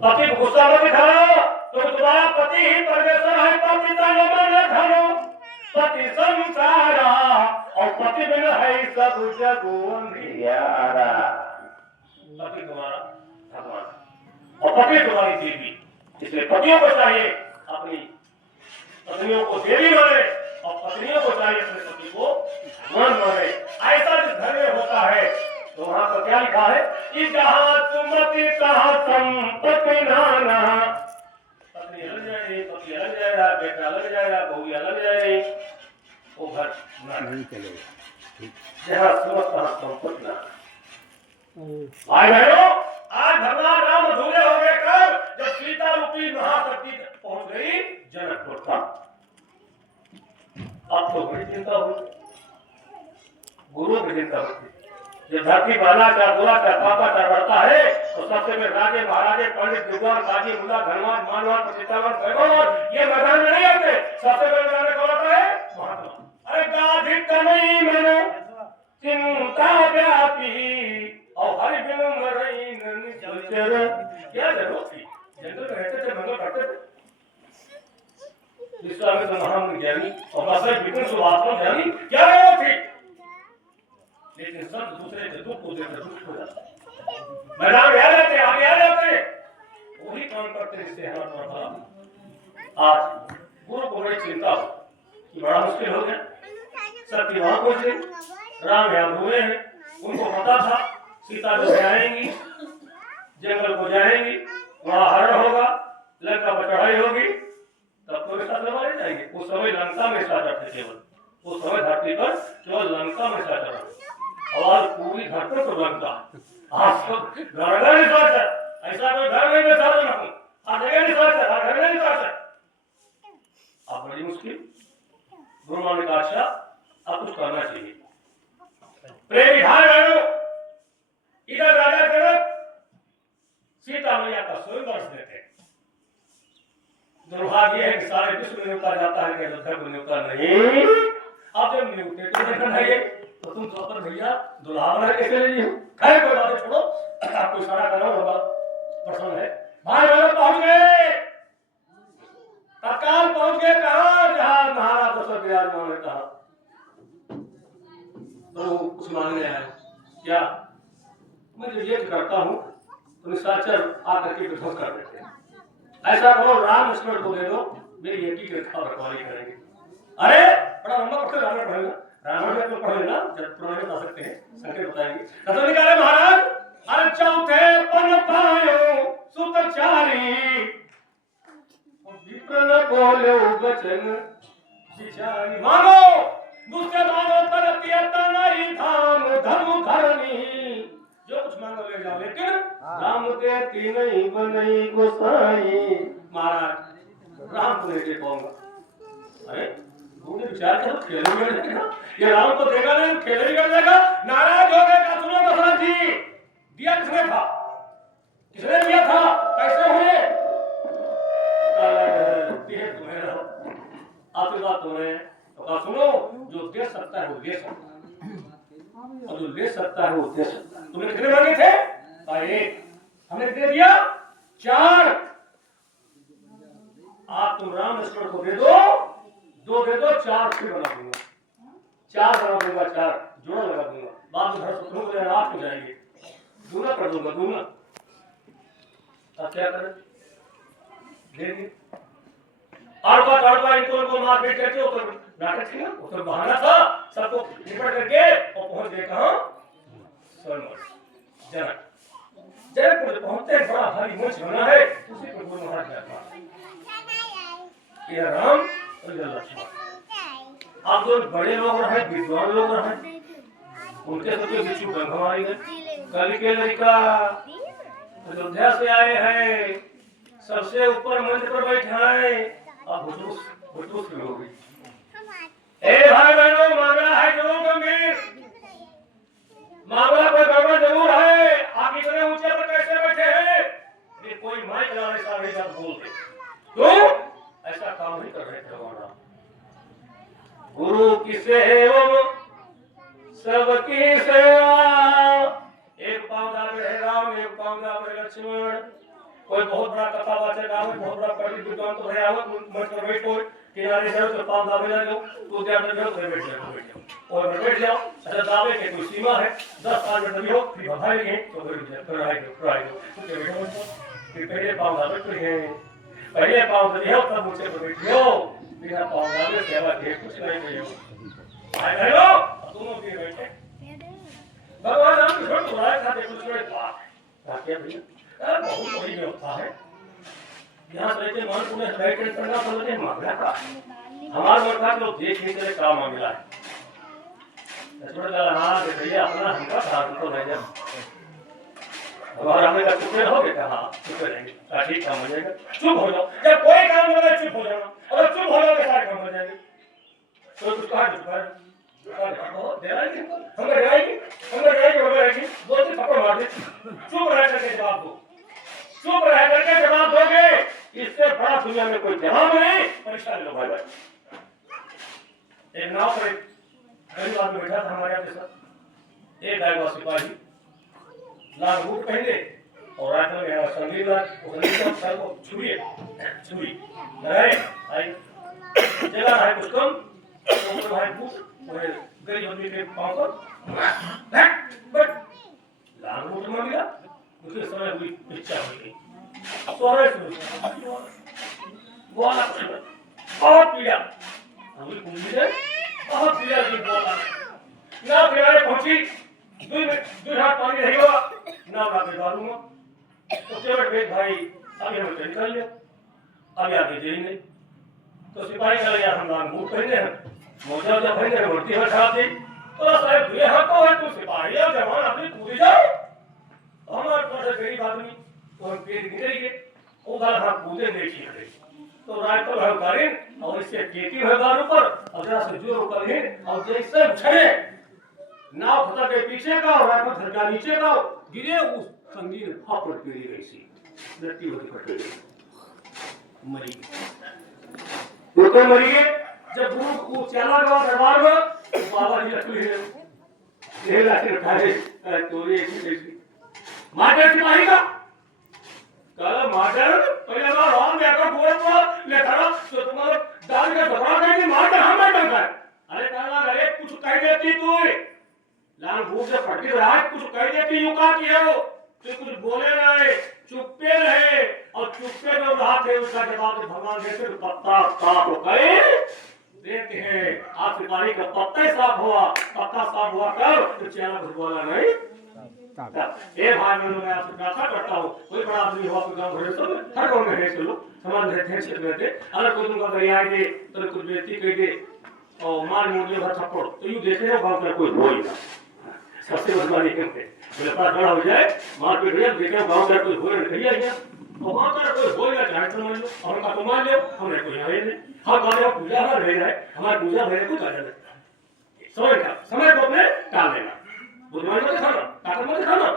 पति को गुस्सा मत दिखाना, तो तुम्हारा पति ही परमेश्वर है। पति तन मन धन पति संसारा, और पति बिन है सब जग अंधियारा। पति तुम्हारा भगवान और पति तुम्हारी देवी, इसलिए पतियों को चाहिए अपनी पत्नियों को देवी माने और पत्नियों को चाहिए अपने पति को भगवान माने। ऐसा जिस घर में होता है तो वहां पर क्या लिखा है कि जहां सुमति कहा संपत्ति नाना, पत्नी अलग जाए, पति अलग जाएगा, बेटा अलग जाएगा, बहू अलग जाएगी, वो घर नहीं चलेगा। जहां सुमत कहा संपत्ति नाना। भाई बहनों, आज भगवान राम अधूरे हो गए कब? जब सीता रूपी महाशक्ति पहुंच गई जनकपुर तक। अब तो बड़ी चिंता हुई, गुरु की चिंता होती। जब धरती बालाचार दुराचार पापाचार बढ़ता है तो सबसे पहले राजे महाराजे पंडित विद्वान काजी मुल्ला धनवान मानवान प्रतिष्ठावान पैगंबर ये मैदान में नहीं आते। सबसे पहले मैदान कौन आता है? महात्मा। अरे गाधी कमई मन चिंता व्यापी और हरि बिनु मरई निचर। क्या जरूरत थी? जंगल में रहते थे, मंगल करते थे। विश्वामित्र महान ज्ञानी और बसर विपिन सुभाषण ज्ञानी, क्या जरूरत थी? लेकिन सब दूसरे के दुख को देखकर दुख हो जाता। मैदान में आ जाते, आगे आ जाते, वही काम करते जिससे हमारा फल। आज गुरु को बड़ी चिंता हो कि बड़ा मुश्किल हो गया, सबकी वहां पहुंचे, राम यहाँ हुए हैं, उनको पता था सीता जो आएंगी, जंगल को जाएंगी, वहां हरण होगा, लंका पर चढ़ाई होगी, तब तो साथ लड़ाए जाएंगे। उस समय लंका में साथ थे, केवल उस समय धरती पर केवल लंका में साथ रहा, और आज पूरी धरती पर लंका। आज तो घर नहीं साथ है, ऐसा कोई घर नहीं में साथ रखूं, आज जगह नहीं साथ है, घर नहीं साथ है। अब बड़ी मुश्किल। गुरु मान ने कहा अच्छा अब कुछ करना चाहिए। प्रेमी भाई बहनों, इधर राजा जनक सीता मैया का स्वयंवर देते। दुर्भाग्य है कि सारे विश्व में निपटा जाता है कि अयोध्या को निपटा नहीं। अब जब निपटे तो देखना है तो तुम तो अपन भैया दुल्हा बना कैसे ले हो? खैर कोई बात छोड़ो, आपको इशारा करना होगा, प्रसन्न है। भाई बहनों पहुंच गए, तत्काल पहुंच गए कहां? जहां महाराज दशरथ विराजमान है। कहा तो कुछ मांगने आए, क्या मैं जो ये करता हूं तो निशाचर आकर के विध्वंस कर देते हैं, ऐसा करो राम लक्ष्मण को दे दो, मेरी एक ही रखवाली करेंगे। अरे बड़ा लंबा पक्ष रामायण पढ़ेगा, रामायण में तो पढ़ लेना, जब पुराने बता सकते हैं, संकेत बताएंगे। कथन निकाले महाराज, अरे चौथे पन पायो सुतचारी, विप्र न बोले वचन विचारी। मानो मुझसे मानो तरती तनई धाम धर्म धरनी, जो कुछ मांगो ले जाओ, लेकिन राम देती नहीं बनई गोसाई। महाराज राम को नहीं दे पाऊंगा। अरे तूने विचार करो, खेल बिगड़ जाएगा, ये राम को देगा नहीं, खेल बिगड़ जाएगा। नाराज हो गए। का सुनो दशरथ जी, दिया किसने था? किसने दिया था? कैसे हुए? तुम्हें आशीर्वाद तुम्हें। तो कहा सुनो, जो दे सकता है वो दे सकता है, और जो ले सकता है वो दे सकता है। तुमने कितने मांगे थे? एक, हमने दे दिया 4। आप तुम राम लक्ष्मण को दे दो, 2 दे दो, 4 फिर बना दूंगा, 4 बना दूंगा, 4 जोड़ा लगा दूंगा। बाद में घर सुखों को रात हो जाएंगे, दूना कर दूंगा, दूना। अब क्या करें? देंगे आड़पा इनको मार पीट करके ऊपर नाटक थी ना, ऊपर बहाना था, सबको निपट करके और पहुंच गए कहां? जनक। जनकपुर पहुंचते बड़ा भारी मंच बना है, उसी पर गुरु महाराज बैठा। ये राम और ये लक्ष्मण। अब जो बड़े लोग रहे, विद्वान लोग रहे, उनके सबके बिच्छू गंगवाई है। कल के लड़का अयोध्या से आए हैं, सबसे ऊपर मंच पर बैठे हैं, अब हुटूस शुरू हो गई। ए भाई बहनों, मामला है जरूर गंभीर, मामला कोई गड़बड़ जरूर है। आप इतने ऊंचे पर कैसे बैठे हैं? ये कोई माइक लाने का नहीं बात बोल दे। क्यों? की सेवा सबकी सेवा। एक पाँव दावे है राम, एक पाँव दावे लक्ष्मण। कोई बहुत बड़ा कथावाचक आवे, बहुत बड़ा पंडित विद्वान तो है आवे, मंच पर बैठो किनारे जाओ तो पाँव दावे लग जाओ, तो क्या बैठ जाओ, बैठ जाओ और बैठ जाओ। अच्छा दावे की कोई सीमा है, 10 मिनट भी हो फिर बधाएंगे तो बैठ जाओ, फिर आएंगे तो बैठो। फिर पहले पाँव दावे पर है, पहले पाँव दावे हो तब मुझसे बैठो, बिना पाँव दावे सेवा के कुछ नहीं हो। आए हेलो दोनों के बैठे भगवान राम की छोड़ बुलाए था, देखो छोड़े बात क्या भैया बहुत बड़ी व्यवस्था है। यहाँ रहते मन को राइट हैंड करना समझे मामला का हमारे मन का जो देख नहीं करे काम मामला है। छोड़ का हां भैया अपना हमका साथ तो नहीं जब हमारा हमने का चुप हो गया। हां चुप रहेंगे ठीक काम हो जाएगा। चुप हो जाओ, जब कोई काम नहीं है चुप हो जाना, और चुप हो जाओगे सारे काम हो जाएंगे। तो कुछ कहा चुप कर बहुत देर है हम जाएंगे दो तीन थप्पड़ मार दे। चुप रह करके जवाब दो, चुप रह करके जवाब दोगे, इससे बड़ा दुनिया में कोई जवाब नहीं। परीक्षा लो भाई भाई। एक नाव पर गरीब आदमी बैठा था हमारे यहाँ साथ, एक आएगा सिपाही लाल बूट पहने और रात में मेरा संगीत सर को छुरी लगाए आई जगह है कुछ कम तो भाई बूट गरीब आदमी के पाँव पर लाल बूट मार दिया। उसके समय हुई इच्छा हो गई बहुत पीड़ा बहुत पीड़ा की बोला ना किनारे पहुंची दूर हाथ पानी नहीं हुआ ना मैं डालूंगा तो केवल भेद भाई अभी हम निकल लिया अभी आगे जाएंगे। तो सिपाही का यार हम लाल बूट पहने हैं मोजा जब पहने हैं वर्दी में खड़ा थी तो साहब दुए हाथों है तुम सिपाही और जवान अपनी पूरी जाओ। हमारे पास गरीब आदमी तो हम पेट गिरेंगे उधर हम कूदे देखिए तो राइफल है करें और इससे केटी है दार ऊपर और जरा से जोर करें और जैसे उछले नाव फटा के पीछे का और राइफल धरका नीचे का गिरे उस संगीन फापड़ गिरी गई सी लट्टी होती फट गई मरी वो तो मरी गए। जब गुरु को चला गया दरबार में बाबा जी लटके ये लाके उठाए तो ये ऐसी मार्टर सिपाही का कल मार्टर पहले बार राम जाकर गोड़ पर ले खड़ा तो तुम्हारा दाल का झगड़ा करके मार्टर हम बैठा कर अरे कहना अरे कुछ कह देती तू लाल भूख से फटकी रहा कुछ कह देती यूं का किया हो तो कुछ बोले रहे चुप्पे रहे और चुप्पे जो रहा थे उसका जवाब भगवान देते तो पत्ता साफ हो गए देते हैं आप सिपाही का पत्ता साफ हुआ कर तो चेहरा कुछ बोला नहीं। ए भाई मैं आपसे प्रार्थना करता हूँ कोई बड़ा आदमी हो आपके गांव घर सब हर गांव में है चलो समाज रहते हैं क्षेत्र रहते अगर कोई तुमका दरिया दे तो कुछ बेइज्जती कर दे और मार मुड़ दे भर थप्पड़ तो यूं देखे हो गांव का कोई हो ही ना सबसे बदमाशी करते बोले पता बड़ा हो जाए मार पीट जाए देखे गांव का कोई हो नहीं भैया और गांव का कोई हो या चाहे तो मान लो और का तो मान लो हमने कोई है नहीं हम गांव में पूजा हो रही है हमारी पूजा होने को कर दे समय को अपने टाल देना बुधवार में खाना काकर में खाना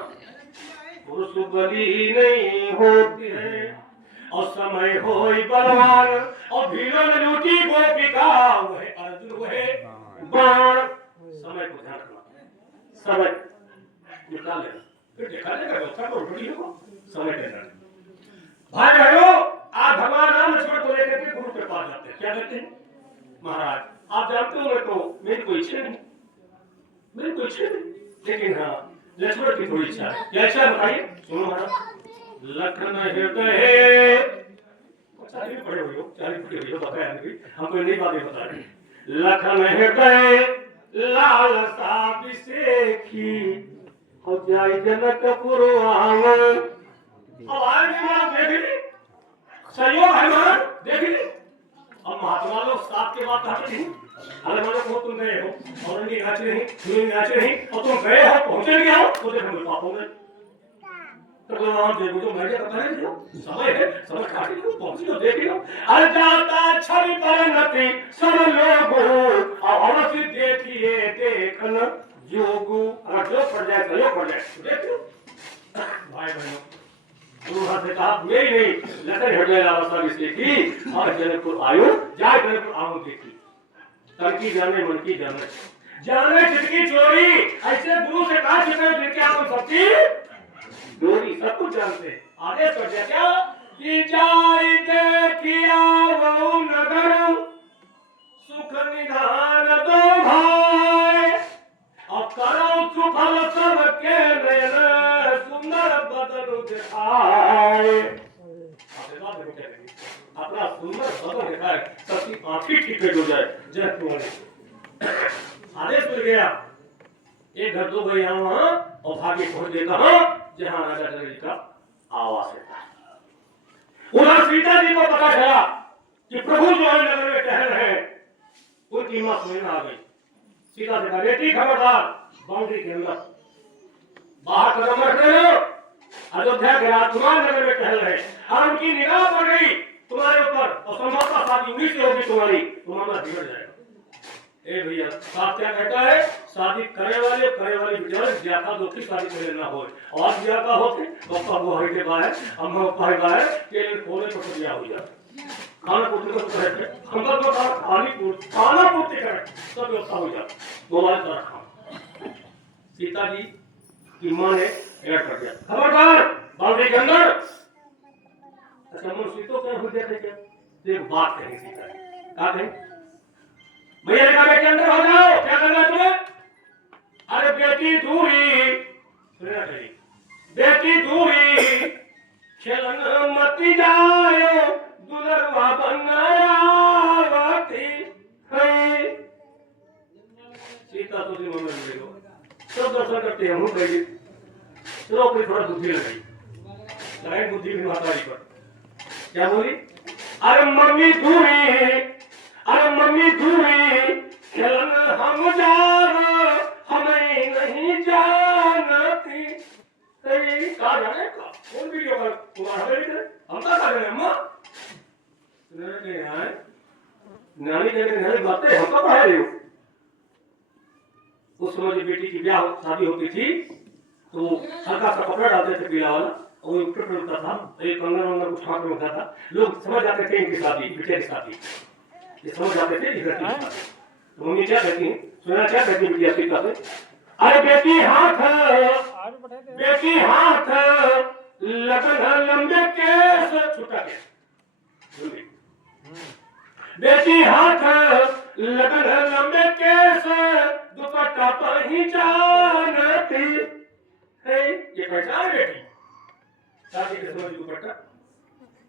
पुरुष बलि नहीं होती है और समय होई बलवान और भीलन लूटी गोपिका वह अर्जुन वह बाण समय को ध्यान रखना समय निकाल लेना फिर देखा जाएगा व्यवस्था को रोटी हो समय देना। भाई बहनों आप भगवान राम लक्ष्मण को लेकर के गुरु के पास जाते हैं क्या कहते हैं महाराज आप जानते हो मेरी कोई इच्छा नहीं लेकिन हाँ लक्ष्मण की थोड़ी इच्छा है क्या इच्छा बताइए सुनो महाराज लखन हृदय चालीस पढ़े हुए हो बताया नहीं हम कोई नई बातें बता रहे लखन हृदय लालसा विसेखी हो जाए जनकपुर आवन अब आए देख ली सहयोग है महाराज देख ली अब महात्मा लोग साथ के बाद कहते हैं अरे मानो को तुम गए हो और उनकी नाच रही और तुम गए हो पहुंचे नहीं हो तो देखो पाप हो गए तो वहां देखो तो मैं क्या बता रही हूं समय है समय काटी को पहुंची हो देखी हो अरे जाता छवि पर नती सब लोग अवश्य देखिए देखन जोगु अगर जो पड़ जाए देखो भाई बहनों गुरु हाथ से कहा मेरी नहीं लखन हृदय लालसा विसेखी और जनकपुर आयो जाए जनकपुर आऊं देखी तन की जाने मन की जाने जाने जिसकी चोरी ऐसे गुरु से कहा जिसने लेके आप सबकी चोरी सब कुछ जानते हैं। आदेश कर दिया क्या कि जाई देखिया वो नगर सुख निधान दो भाई अब करो सुफल सबके नयन सुंदर बदन दिखाए। अपना सुंदर बदन दिखाए सबकी आंखें ठीक हो जाए। जय तुम्हारे आदेश मिल गया। एक घर दो गए यहाँ वहां और भागे पहुंच गए कहां जहां राजा जनक जी का आवास है। उधर सीता जी को पता चला कि प्रभु जो है नगर में टहल रहे हैं। उनकी मां सुनने आ गई। सीता से कहा बेटी खबरदार बाउंड्री के अंदर बाहर कदम रख रहे हो। अयोध्या के राजकुमार नगर में टहल रहे और उनकी निगाह पड़ गई तुम्हारे ऊपर और संभवतः शादी उन्हीं से होगी तुम्हारी तुम्हारा बिगड़ जाएगा। ए भैया साथ क्या कहता है शादी करे वाले बिचारे ज्यादा दुखी शादी करे ना हो और ज्यादा होते पापा वो हर के बाहर अम्मा पाए बाहर के कोने पर दिया हो जाए खाना पूर्ति को कहते हम तो खाना पूर्ति करें सब व्यवस्था हो जाए मोबाइल पर रखा। सीता जी की मां ने एड कर दिया खबरदार बाउंड्री के अंदर। अच्छा मनुष्य तो क्या हो जाते क्या एक बात कही सीता क्या कही भैया ने कहा के अंदर हो जाओ क्या करना है तुम्हें। अरे बेटी दूरी सुनना चाहिए बेटी दूरी खेलन मती जाए दुलरवा बनायावती है। सीता तो दी मम्मी ले लो सब दर्शन करते हैं हम कहिए चलो कोई थोड़ा बुद्धि लगाई बुद्धि भी माताजी पर क्या बोली अरे मम्मी दूरी खेलन हम जान हमें नहीं जानती कहीं कहा जाने का कौन वीडियो का तुम्हारा हमें हम तो कहा जाने अम्मा नानी कहते बातें हम तो पढ़ा रहे हो। उस समय जब बेटी की ब्याह शादी होती थी तो हल्का सा कपड़ा डालते थे पीला वाला और वो ऊपर होता था एक कंगन वंगन कुछ हाथ में होता था लोग समझ जाते थे इनकी शादी बिटिया की शादी ये समझ जाते थे इधर की शादी। तो मम्मी क्या कहती हैं सुना क्या कहती है बिटिया सीता से अरे बेटी हाथ लगन लंबे केस छुटा के बेटी हाथ लगन लंबे केस दुपट्टा पहचानती है। ये पहचान बेटी शादी के समय दुपट्टा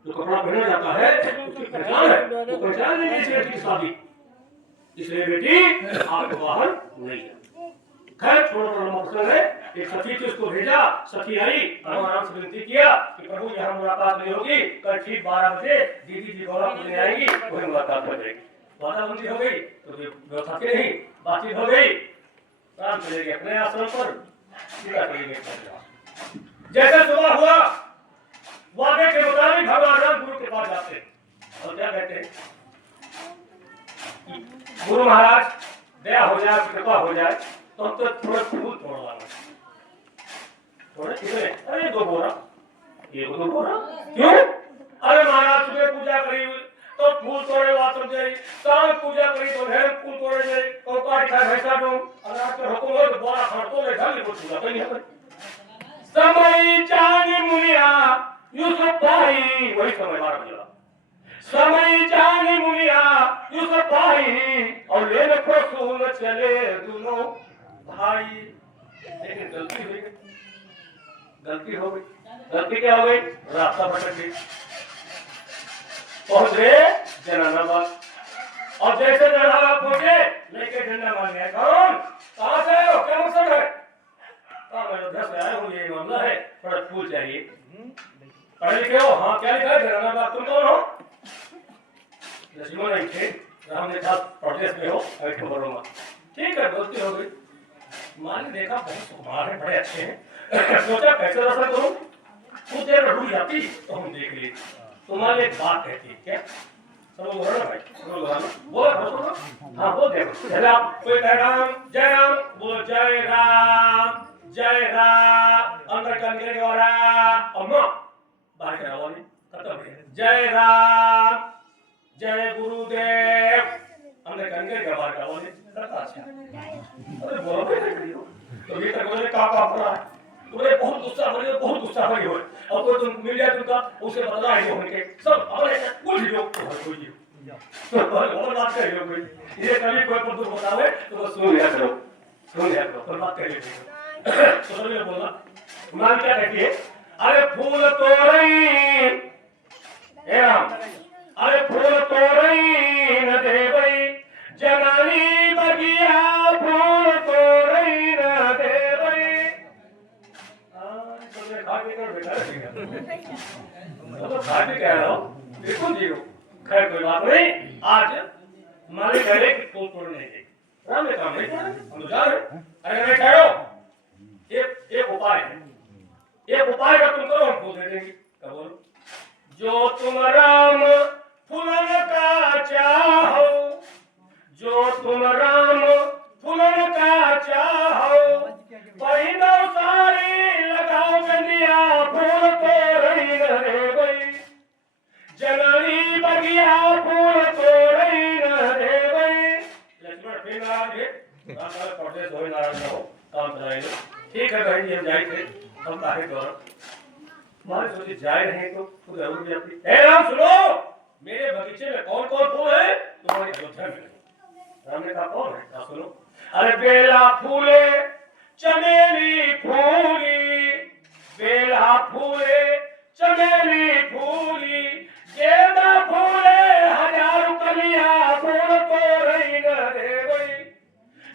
जो कपड़ा पहना जाता है उसकी पहचान है वो पहचान नहीं इस बेटी की शादी इसलिए बेटी आपको बाहर नहीं है। खैर छोड़ो लंबा प्रसंग है। एक सखी थी उसको भेजा सखी आई आराम से विनती किया कि प्रभु यहाँ मुलाकात नहीं होगी कल ठीक 12 बजे दीदी जी गौरव लेने आएंगी वही मुलाकात हो जाएगी। वादाबंदी हो गई तो व्यवस्था की नहीं बातचीत हो गई राम चले गए अपने आश्रम पर सीता चली गई। जैसे सुबह हुआ वादे के मुताबिक भगवान राम गुरु के पास जाते और क्या कहते गुरु महाराज दया हो जाए कृपा हो जाए तो हम तो थोड़ा फूल तोड़ लाना थोड़े कितने अरे 2 बोरा ये 2 बोरा क्यों अरे महाराज सुबह पूजा करी तो फूल तोड़े वापस जाई शाम पूजा करी तो ढेर फूल तोड़े जाई तो पार्टी खाए भैंसा दो अगर आपके हुक्म हो तो बोरा खड़तो ले ढल को पूजा करी है समय जाने मुनिया यूसुफ भाई वही समय 12 बजे समय जाने मुनिया यूसुफ भाई और ले रखो सूल चले दोनों भाई। लेकिन गलती हो गई गलती क्या हो गई रास्ता भटक गई पहुंच गए जनानाबाद और जैसे जनानाबाद पहुंचे लेके झंडा मार गया कौन कहां से आए हो क्या मकसद है मैं अयोध्या से आया हूँ ये मामला है थोड़ा फूल चाहिए पढ़े लिखे हो हाँ क्या लिखा है जनानाबाद तुम कौन हो लक्ष्मण नहीं थे राम ने कहा प्रदेश में हो अभी खबरों ठीक है गलती हो गई मां ने देखा बहुत कुमार है बड़े अच्छे हैं सोचा कैसे दर्शन करूं कुछ देर में रुक जाती तो हम देख लिए तो मां ने एक बात कहती क्या सब बोलो ना भाई बोलो हाँ बोल दे पहले आप कोई कह राम बोलो जय राम अंदर का निकलेगा और अम्मा बाहर का वाली खत्म है जय राम जय गुरुदेव हमने कंगे के बार का बोले करता अच्छा अरे बोलो बेटे करियो तो ये तक बोले का पड़ा है तुमने बहुत गुस्सा भरी हो और कोई तुम मिल जाए तुमका उसे बदला है उनके सब अरे कुछ लोग तो हर कोई तो और बात करियो कोई ये कभी कोई पर दुख बतावे तो सुन लिया करो कोई बात करिए तो सभी बोलना मान क्या कहती है अरे फूल तोड़ई ए राम अरे फूल तोड़ई न देवई जनानी बगिया फूल तोड़ई न देवई तुमने खा के कर बेटा तो खा के कह रहा हूँ बिल्कुल जीरो खैर कोई बात नहीं आज मालिक कह रहे कि फूल तोड़ने के राम ने काम नहीं हम तो जा रहे अरे मैं कह रहा हूँ एक उपाय का तुम करो हम फूल दे देंगे क्या बोलो जो तुम राम फूलन का चाहो जो तुम राम फूलन का चाहो वही दो सारी लगाओ गंदिया फूल तोड़ई न रे भाई जननी बगिया फूल तोड़ई न रे भाई लक्ष्मण फिर नाराज है परदेश हो नाराज न हो काम चलाएंगे ठीक है बहन जी हम जाएंगे हम काहे गौरव मारे सोचे जाए नहीं तो खुद जरूर भी अपनी ए राम सुनो मेरे बगीचे में कौन कौन फूल है तुम्हारी अयोध्या में राम ने कहा कौन है कहा सुनो अरे बेला फूले चमेली फूली बेला फूले चमेली फूली गेंदा फूले हजार कलिया फूल तोड़ई न रे भाई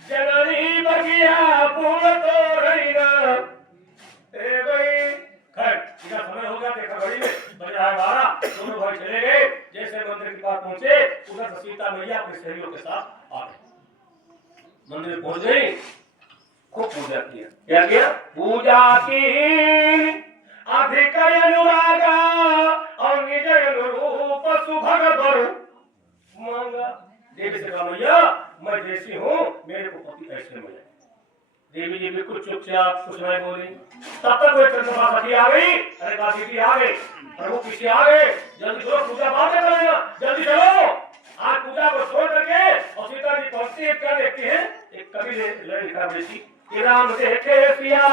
जननी बगिया फूल तोड़ई न रे भाई खैर इसका समय हो गया देखा घड़ी में बज रहा है 12 दोनों भाई चले गए जैसे मंदिर के पास पहुंचे उधर से सीता मैया अपने सहेलियों के साथ आ गए मंदिर पहुंच गई खूब पूजा किया क्या किया पूजा की अधिक अनुरागा और निज अनुरूप सुभग बरु मांगा देवी से कहा मैया मैं जैसी हूँ मेरे को पति ऐसे मिले देवी जी बिल्कुल चुपचाप कुछ नहीं बोली तब तक वो चंद्रमा सखी आ गई अरे काशी जी आ गए प्रभु पीछे आ गए जल्दी करो पूजा बाद में करेगा जल्दी चलो आज पूजा को छोड़ करके और सीता जी पहुंचती है क्या देखती है एक कवि ने लिखा बेटी कि राम देखे सिया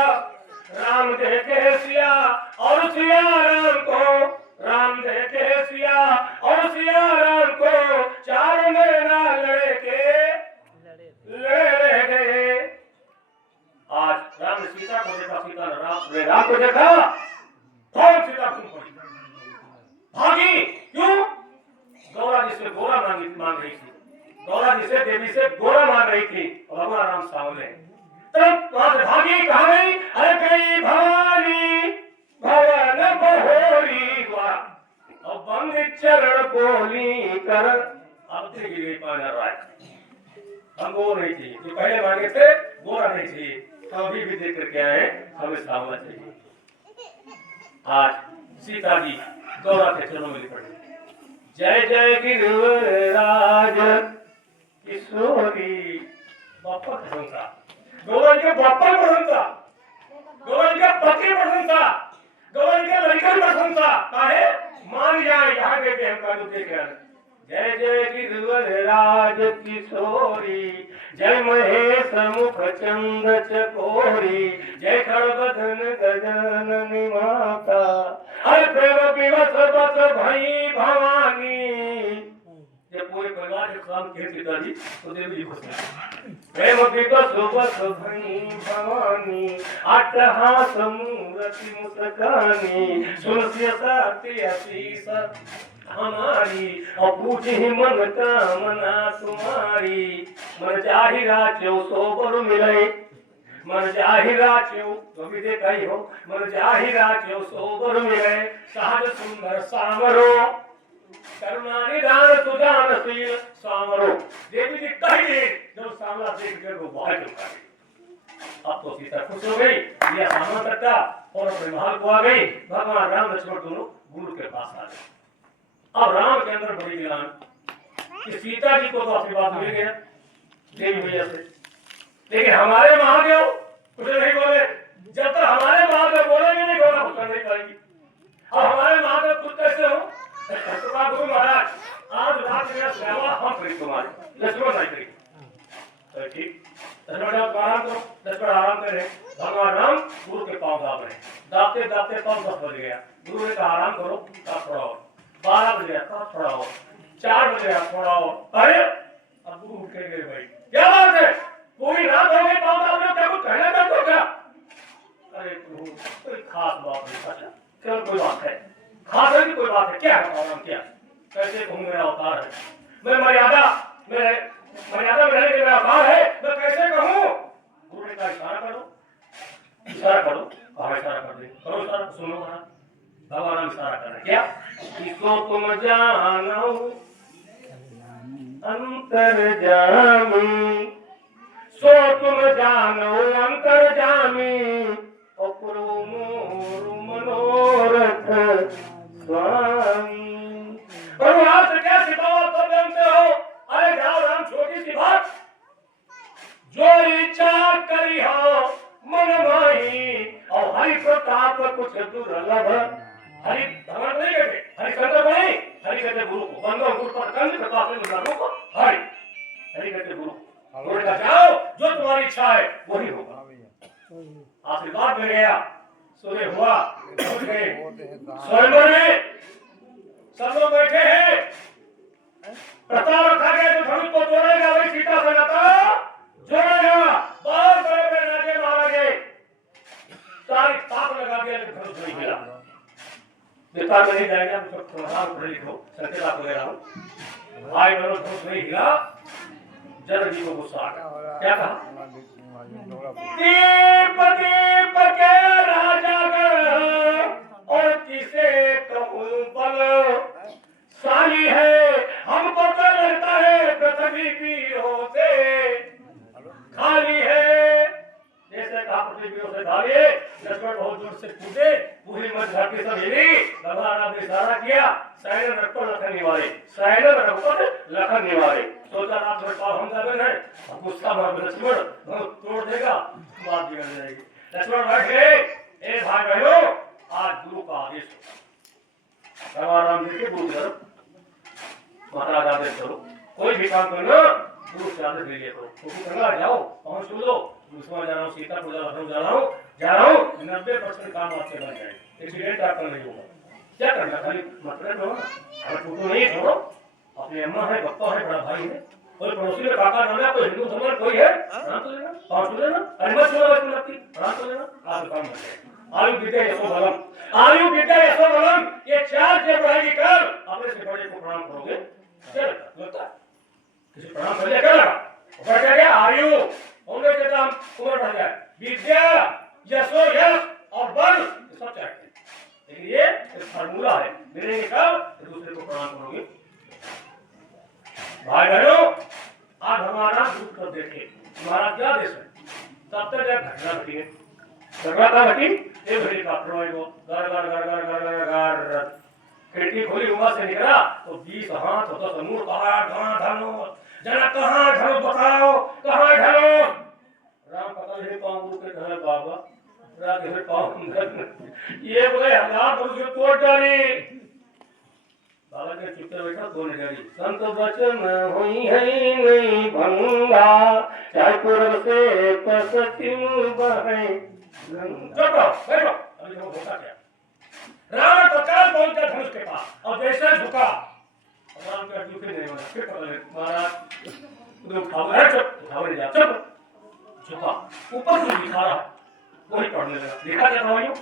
और सिया राम को राम देखे सिया और सिया राम को चार महीना लड़े के लड़े गए आज राम ने सीता को देखा सीता ने राम को देखा कौन सीता घूम पड़ी भागी क्यों गौरा जी से गोरा मांग रही थी गौरा जी से देवी से गोरा मांग रही थी और भगवान राम सामने तब वहां से भागी कहा गई अरे गई भवानी भवन बहोरी द्वारा और बंद चरण बोली कर अब से गिर गई पाना राय हम गोरा नहीं थी जो पहले मांगे थे गोरा नहीं थी तो अभी भी देख करके आए हमें सामना चाहिए आज सीता जी गौरा के चरणों में लिपट जय जय गिरिराज किशोरी बापा प्रशंसा गौरा के बापा प्रशंसा गौरा के पति प्रशंसा गौरा के लड़का प्रशंसा काहे मान जाए यहाँ के हमका जो देख रहे जय जय गिरिराज किशोरी जय महेश मुख चंद चकोरी जय खड़बदन गजानन माता अरे प्रेम विवश बस भई भवानी जब पूरे परिवार के साथ खेल पिताजी तो देवी जी खुश प्रेम विवश बस भई भवानी अट्टहास मूर्ति मुस्कानी सुरस्य साथी आशीष हमारी और पूछी मन कामना तुम्हारी मन चाही राच्यो सोबर मिले मन चाही राच्यो कभी देखा ही हो मन चाही राच्यो सोबर मिले सहज सुंदर सामरो करुणा निदान सुजानशील सामरो देवी जी कही जब सामना देख कर वो बहुत चुका अब तो सीता खुश हो गई यह सामना तक और अपने महल को आ गई भगवान राम लक्ष्मण दोनों गुरु के पास आ गए अब राम के अंदर बड़ी गिलान कि सीता जी को तो आशीर्वाद मिल गया देवी भैया से लेकिन हमारे महादेव कुछ नहीं बोले जब तक हमारे महादेव बोलेंगे नहीं गौरा कुछ नहीं पाएगी अब हमारे महादेव खुद कैसे हो गुरु महाराज आज रात मेरा सेवा हम करें तुम्हारे लक्ष्मण नहीं करेगी। तो ठीक लक्ष्मण जब आराम करो, लक्ष्मण आराम करे, भगवान राम गुरु के पांव दाब रहे, दाबते दाबते पांव 10 बज गया। गुरु ने कहा आराम करो, तब थोड़ा और 12 बज गया, तब थोड़ा और 4 बज गया, थोड़ा और। अरे अब गुरु उठ के गए भाई, क्या बात है, पूरी रात हो गई पांव दाब रहे, क्या कुछ कहना चाहते हो क्या? अरे प्रभु कोई खास बात नहीं, अच्छा केवल कोई बात है, खास है कि कोई बात है, क्या है बताओ, क्या कैसे कहूँ, मेरा अवतार है, मैं मर्यादा मेरे मर्यादा में रहने के मेरा अवतार है, मैं कैसे कहूँ? गुरु ने कहा इशारा करो, इशारा करो। कहा इशारा कर दे, करो इशारा, सुनो महाराज। भगवान इशारा कर रहे क्या? इसको तुम जानो अंतर्जामी, सो तुम जानो अंतर्जामी, मनोरथ स्वामी। प्रभु आपसे क्या सिखाओ, सब जानते हो। अरे जाओ राम, छोटी सी बात, जो इच्छा करी हो मन माही, और हरि प्रताप कुछ दुर्लभ। हरि भगवान नहीं कहते, हरि शंकर को नहीं, हरि कहते गुरु को, बंदो गुरु पर कंद प्रताप को हरि, हरि कहते गुरु। गुरु का जाओ, जो तुम्हारी इच्छा है वही होगा। आशीर्वाद मिल गया, सुबह हुआ, उठ गए, स्वयंवर में सब लोग बैठे हैं, प्रताप रखा गया, जो धनुष को तोड़ेगा वही सीता से नाता जोड़ेगा। बहुत बड़े बड़े राजे महाराजे सारी ताक लगा दिया, धनुष नहीं मिला। विस्तार में नहीं जाएगा, पढ़े लिखो, संकेत आपको दे रहा हूँ। भाई बहनों, धनुष नहीं हिला, जनक जी को गुस्सा आ गया। क्या कहा? दीप दीप के राजा और किसे कहूँ बल, साली है हमको तो लगता है पृथ्वी वीरों से खाली है। जैसे कहा पृथ्वी वीरों से खाली है, लक्ष्मण बहुत जोर से कूदे, पूरी मत धरती सब हिली। भगवान ने इशारा किया, सैन रखो लखन निवारे, सैन रखो लखन निवारे। सोचा रात भर पाव हम जाते हैं, गुस्सा में लक्ष्मण तोड़ देगा, बात बिगड़ जाएगी। लक्ष्मण बैठ गए, ए भाई बहनों, आज गुरु का आदेश, भगवान राम जी के गुरु तरफ महाराज आदेश करो, कोई भी काम करना गुरु से आदेश लीजिए करो। क्योंकि गंगा जाओ, पहुंच लो, दूसरा जा रहा हूँ, सीता पूजा लखनऊ जा रहा हूँ, 90% काम आपसे बन जाए, एक्सीडेंट आपका नहीं होगा। क्या करना, खाली मतलब हो, अगर फोटो नहीं छोड़ो, अपने अम्मा है, बप्पा है, बड़ा भाई है, कोई पड़ोसी में काका नाना, कोई हिंदू समाज कोई है, प्रणाम तो लेना, पहुंच लेना, अरे मत छोड़ो बच्चों लगती, प्रणाम तो लेना, आप काम कर लेना। आयु विद्या यशो बलम, आयु विद्या यशो बलम, ये 4 चीज बढ़ाएगी। कल अपने से बड़े को प्रणाम करोगे, क्या लगता है? किसी प्रणाम कर लिया क्या लगा? बढ़ जाएगा आयु, होंगे के दाम उम्र बढ़ जाए, विद्या यशो यश और बल सब चाहिए। लेकिन ये एक फार्मूला है, मिलेंगे कब? दूसरे को प्रणाम करोगे। भाई बहनों, आज हमारा दुख कर देखे, हमारा क्या देश है, तब तक एक घटना घटी है, झगड़ा था घटी, एक हेलीकॉप्टर में वो गर गर गर गर गर गर गर खिड़की खोली, वहां से निकला तो 20 हाथ होता समूह, कहाँ धनुष, जरा कहाँ धनुष बताओ, कहाँ धनुष? राम पता नहीं पाँव गुरु के घर बाबा, रात में पाँव ये बोले 1000 धनुष तोड़ डाली। बाबा के चुपचाप बैठा, बोलने लगी, संत वचन हुई है नहीं भंगा, चाहे पूर्व से पश्चिम बहे। चुप बैठो, अभी देखो होता क्या। रावण तत्काल पहुंच गया धनुष के पास, और जैसे झुका, राम का झुके नहीं वाला, फिर पकड़ ले महाराज, उठाओ ले जा, चुप झुका, ऊपर से दिखा रहा, वही पढ़ने लगा। देखा क्या था भाइयों,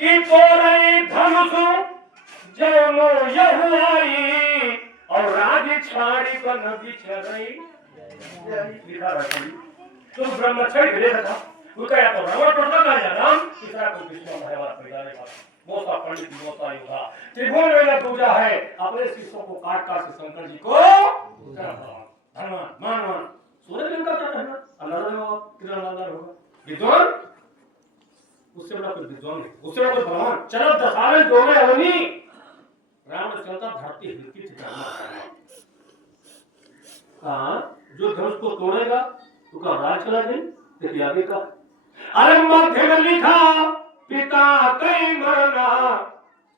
कि तोरे धनुष जनो यहुआई, और राज छाड़ी बन बिछड़ई, लिखा रहा कोई तो ब्रह्मचर्य गिरे था। उसका या तो रावण पढ़ता था या राम, तीसरा कोई विष्णु है वाला परिवार का मोसा पंडित मोसा योगा त्रिभुवन में पूजा है, अपने शिष्यों को काट काट से शंकर जी को धनवान मानवान सूर्य दिन का क्या कहना, अनर होगा, किरण अनर होगा, विद्वान उससे बड़ा कोई विद्वान नहीं, उससे बड़ा कोई भगवान। चलो दशानन दोगे अवनी, रावण चलता धरती हिलती थी, कहा जो धनुष को तोड़ेगा उसका राज चला जाए। देखिए आगे का, अरे मध्य में लिखा पिता कई मरना,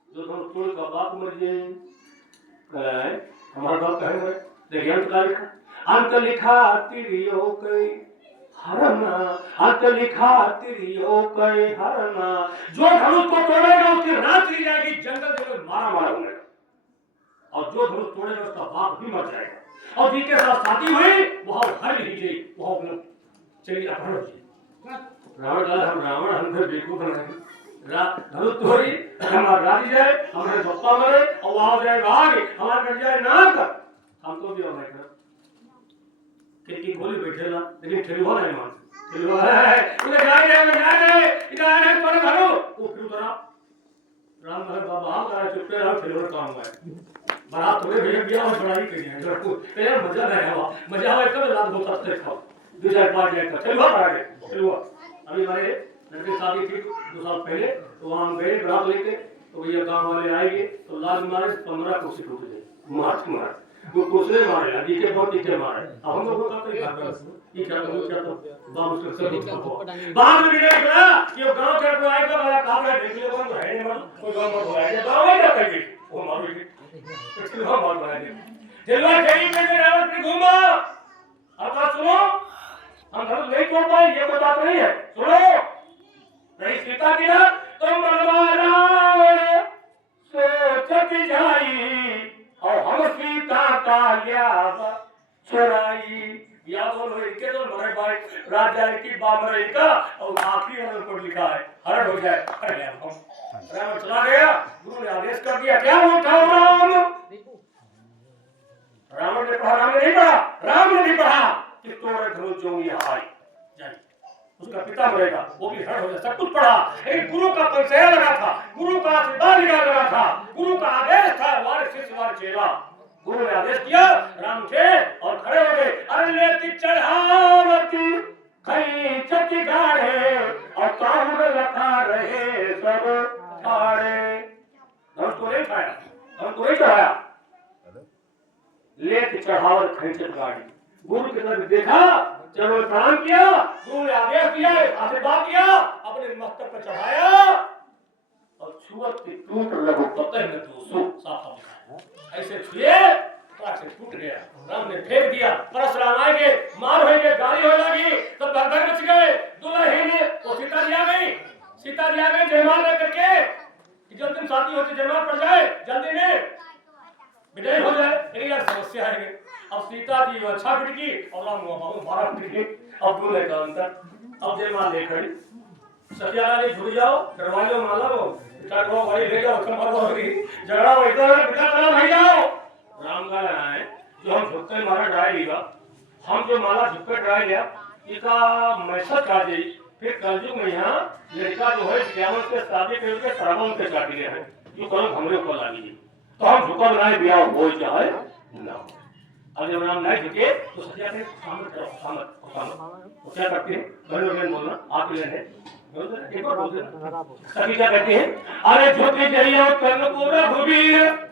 जो धनुष तोड़ का बाप मर जाए, हमारा बाप कहेंगे। देखिए अंत का लिखा, अंत लिखा तिरियो कई हरना, अंत लिखा तिरियो कई हरना। जो धनुष को तोड़ेगा उसकी रात चली जाएगी, जंगल जंगल मारा मारा होगा, और जो धनुष तोड़ेगा उसका बाप भी मर जाएगा। और जिनके साथ शादी हुई वो हर ही गई, वो चली अपहरण हुई। रावण का हम रावण हमसे बेवकूफ बनाएंगे, धनुष तोड़ी हमारा राजी जाए, हमारे बप्पा मरे और वहां जाए भाग, हमारा कट जाए नाक, हम तो भी और नहीं कि गोली बैठेगा, लेकिन ठेलुआ नहीं मान, ठेलुआ है उन्हें जाए पर भरो वो फिर उतरा। राम भगत बाबा आप करा चुपके रहो, ठेलुआ काम है बारात थोड़े भेज दिया और बड़ाई कर दिया, लड़को तेरा मजा नहीं हुआ, मजा आवे कब रात को सस्ते खाओ दूसरा पार्ट जाएगा ठेलुआ करा दे ठेलुआ। अभी हमारे लड़के शादी थी 2 साल पहले, तो वहां गए बारात लेके, तो भैया गांव वाले आएंगे तो लाल मारे 15 कुर्सी टूट गई, मार वो कुर्सी मारे लगी के बहुत नीचे मारे। अब हम लोगों का कोई भाग ये क्या करूं, क्या तो बाबू उसके सब बाहर में निकला कि वो गांव के कोई आएगा वाला काम है, देख लो कौन है नहीं, कोई गांव में बुलाया गांव में जाता है वो मारोगे तो हम मार बनाएंगे। दिलवा कहीं में रावण की घूमा। अब बात सुनो, हम घर नहीं छोड़ पाए, ये कोई बात नहीं है, सुनो नहीं सीता की ना तुम रावण सोचत जाई और हम सीता का लिया चुराई। या बोलो इनके तो मरे भाई राजा की बामरे का, और आखिरी अंदर पर लिखा है हरण हो जाए। अरे रावण चला गया, गुरु ने आदेश कर दिया क्या उठाओ राम। रावण ने पढ़ा, राम ने नहीं पढ़ा, राम ने नहीं पढ़ा कि तोड़े धनुष जो यहाँ आई जाए, उसका पिता मरेगा, वो भी हरण हो जाए, सब कुछ पढ़ा। लेकिन गुरु का पंचया लगा था, गुरु का आशीर्वाद लगा था, गुरु का आदेश था, वार शिष्य वार चेला। गुरु ने आदेश किया, राम उठे और खड़े हो गए। अरे लेती चढ़ावती कई चकी गाड़े और काहुर लखा रहे सब ठाड़े। हम तो नहीं खाया, हम तो नहीं चढ़ाया, लेती चढ़ावत खैचत गाड़ी। गुरु की तरफ देखा, चलो प्रणाम किया, गुरु ने आदेश दिया, आशीर्वाद दिया, अपने मस्तक पर चढ़ाया और छुअत की टूट लगो पते में तो साफ दिखाया, ऐसे छुए से टूट गया। राम ने फेंक दिया, परशुराम आए गए, मार हो गए, गाली हो लगी, तब भगदड़ मच गए। दुल्हे ने वो सीता जी आ गई, सीता जी आ गई जयमाल लेकर के कि जब दिन शादी होती जयमाल पड़ जाए, जल्दी में विदाई हो जाए। लेकिन यार समस्या है, अब सीता जी अच्छा बिटकी और राम बारह बिटकी। अब दूल्हे का अंतर, अब जयमाल ले खड़ी, सत्यानारायण झुक जाओ, करवा लो माला वो बेटा को भाई ले जाओ, कमर होगी झगड़ा हो इधर बेटा चलो भाई जाओ। राम का है जो हम झुकते मारा ड्राई लिया, हम जो माला झुककर ड्राई लिया इसका मैसेज का दी। फिर कलयुग में यहाँ लड़का जो है श्यामल के शादी करके श्रावण के शादी ले हैं, जो करो हमरे ऊपर ला लीजिए, तो हम झुका बनाए ब्याह हो जाए ना। अब जब राम नहीं झुके तो सत्या के सामने करो, सामने तो क्या करते हैं, बहनों बोलना आप लेने एक बार बोल देना। सभी क्या कहते हैं, अरे झुकी जाइयो कर्णपुर रघुवीर,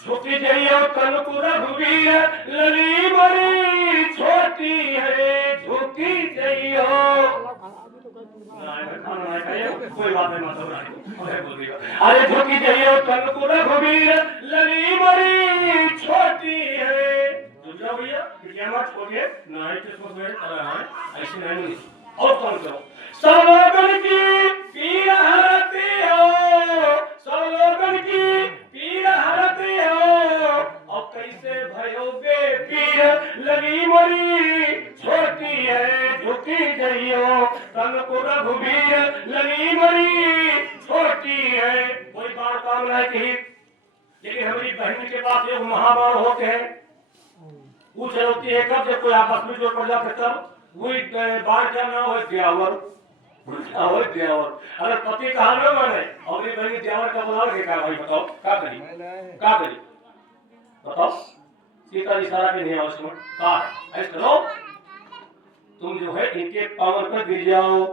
झुकी जाइयो कर्णपुर रघुवीर, लली बड़ी छोटी है झुकी जाइयो। कोई बात नहीं मतलब अरे झुकी जाइयो कर्णपुर रघुवीर, लली बड़ी छोटी है। दूसरा भैया क्या बात छोड़िए ना, ऐसे नहीं और कौन करो, सब लोगन की पीर हरते हो, सब लोगन की पीर हरते हो, और कैसे भयोगे पीर लगी मरी छोटी है झुकी जाइयो कर्णपुर रघुवीर, लगी मरी छोटी है। कोई बात काम नहीं की, लेकिन हमारी बहन के पास एक महाबाण होते हैं, पूछ होती है कब जब कोई आपस में जोड़ पड़ जाते तब वही बाढ़ क्या ना हो दियावर, अगर पति कहा ना माने और ये बहन दियावर का बुला के क्या भाई बताओ क्या करी, क्या करी बताओ। सीता जी सारा के नहीं आवश्यक कहा ऐसा करो, तुम जो है इनके पावर पर गिर जाओ,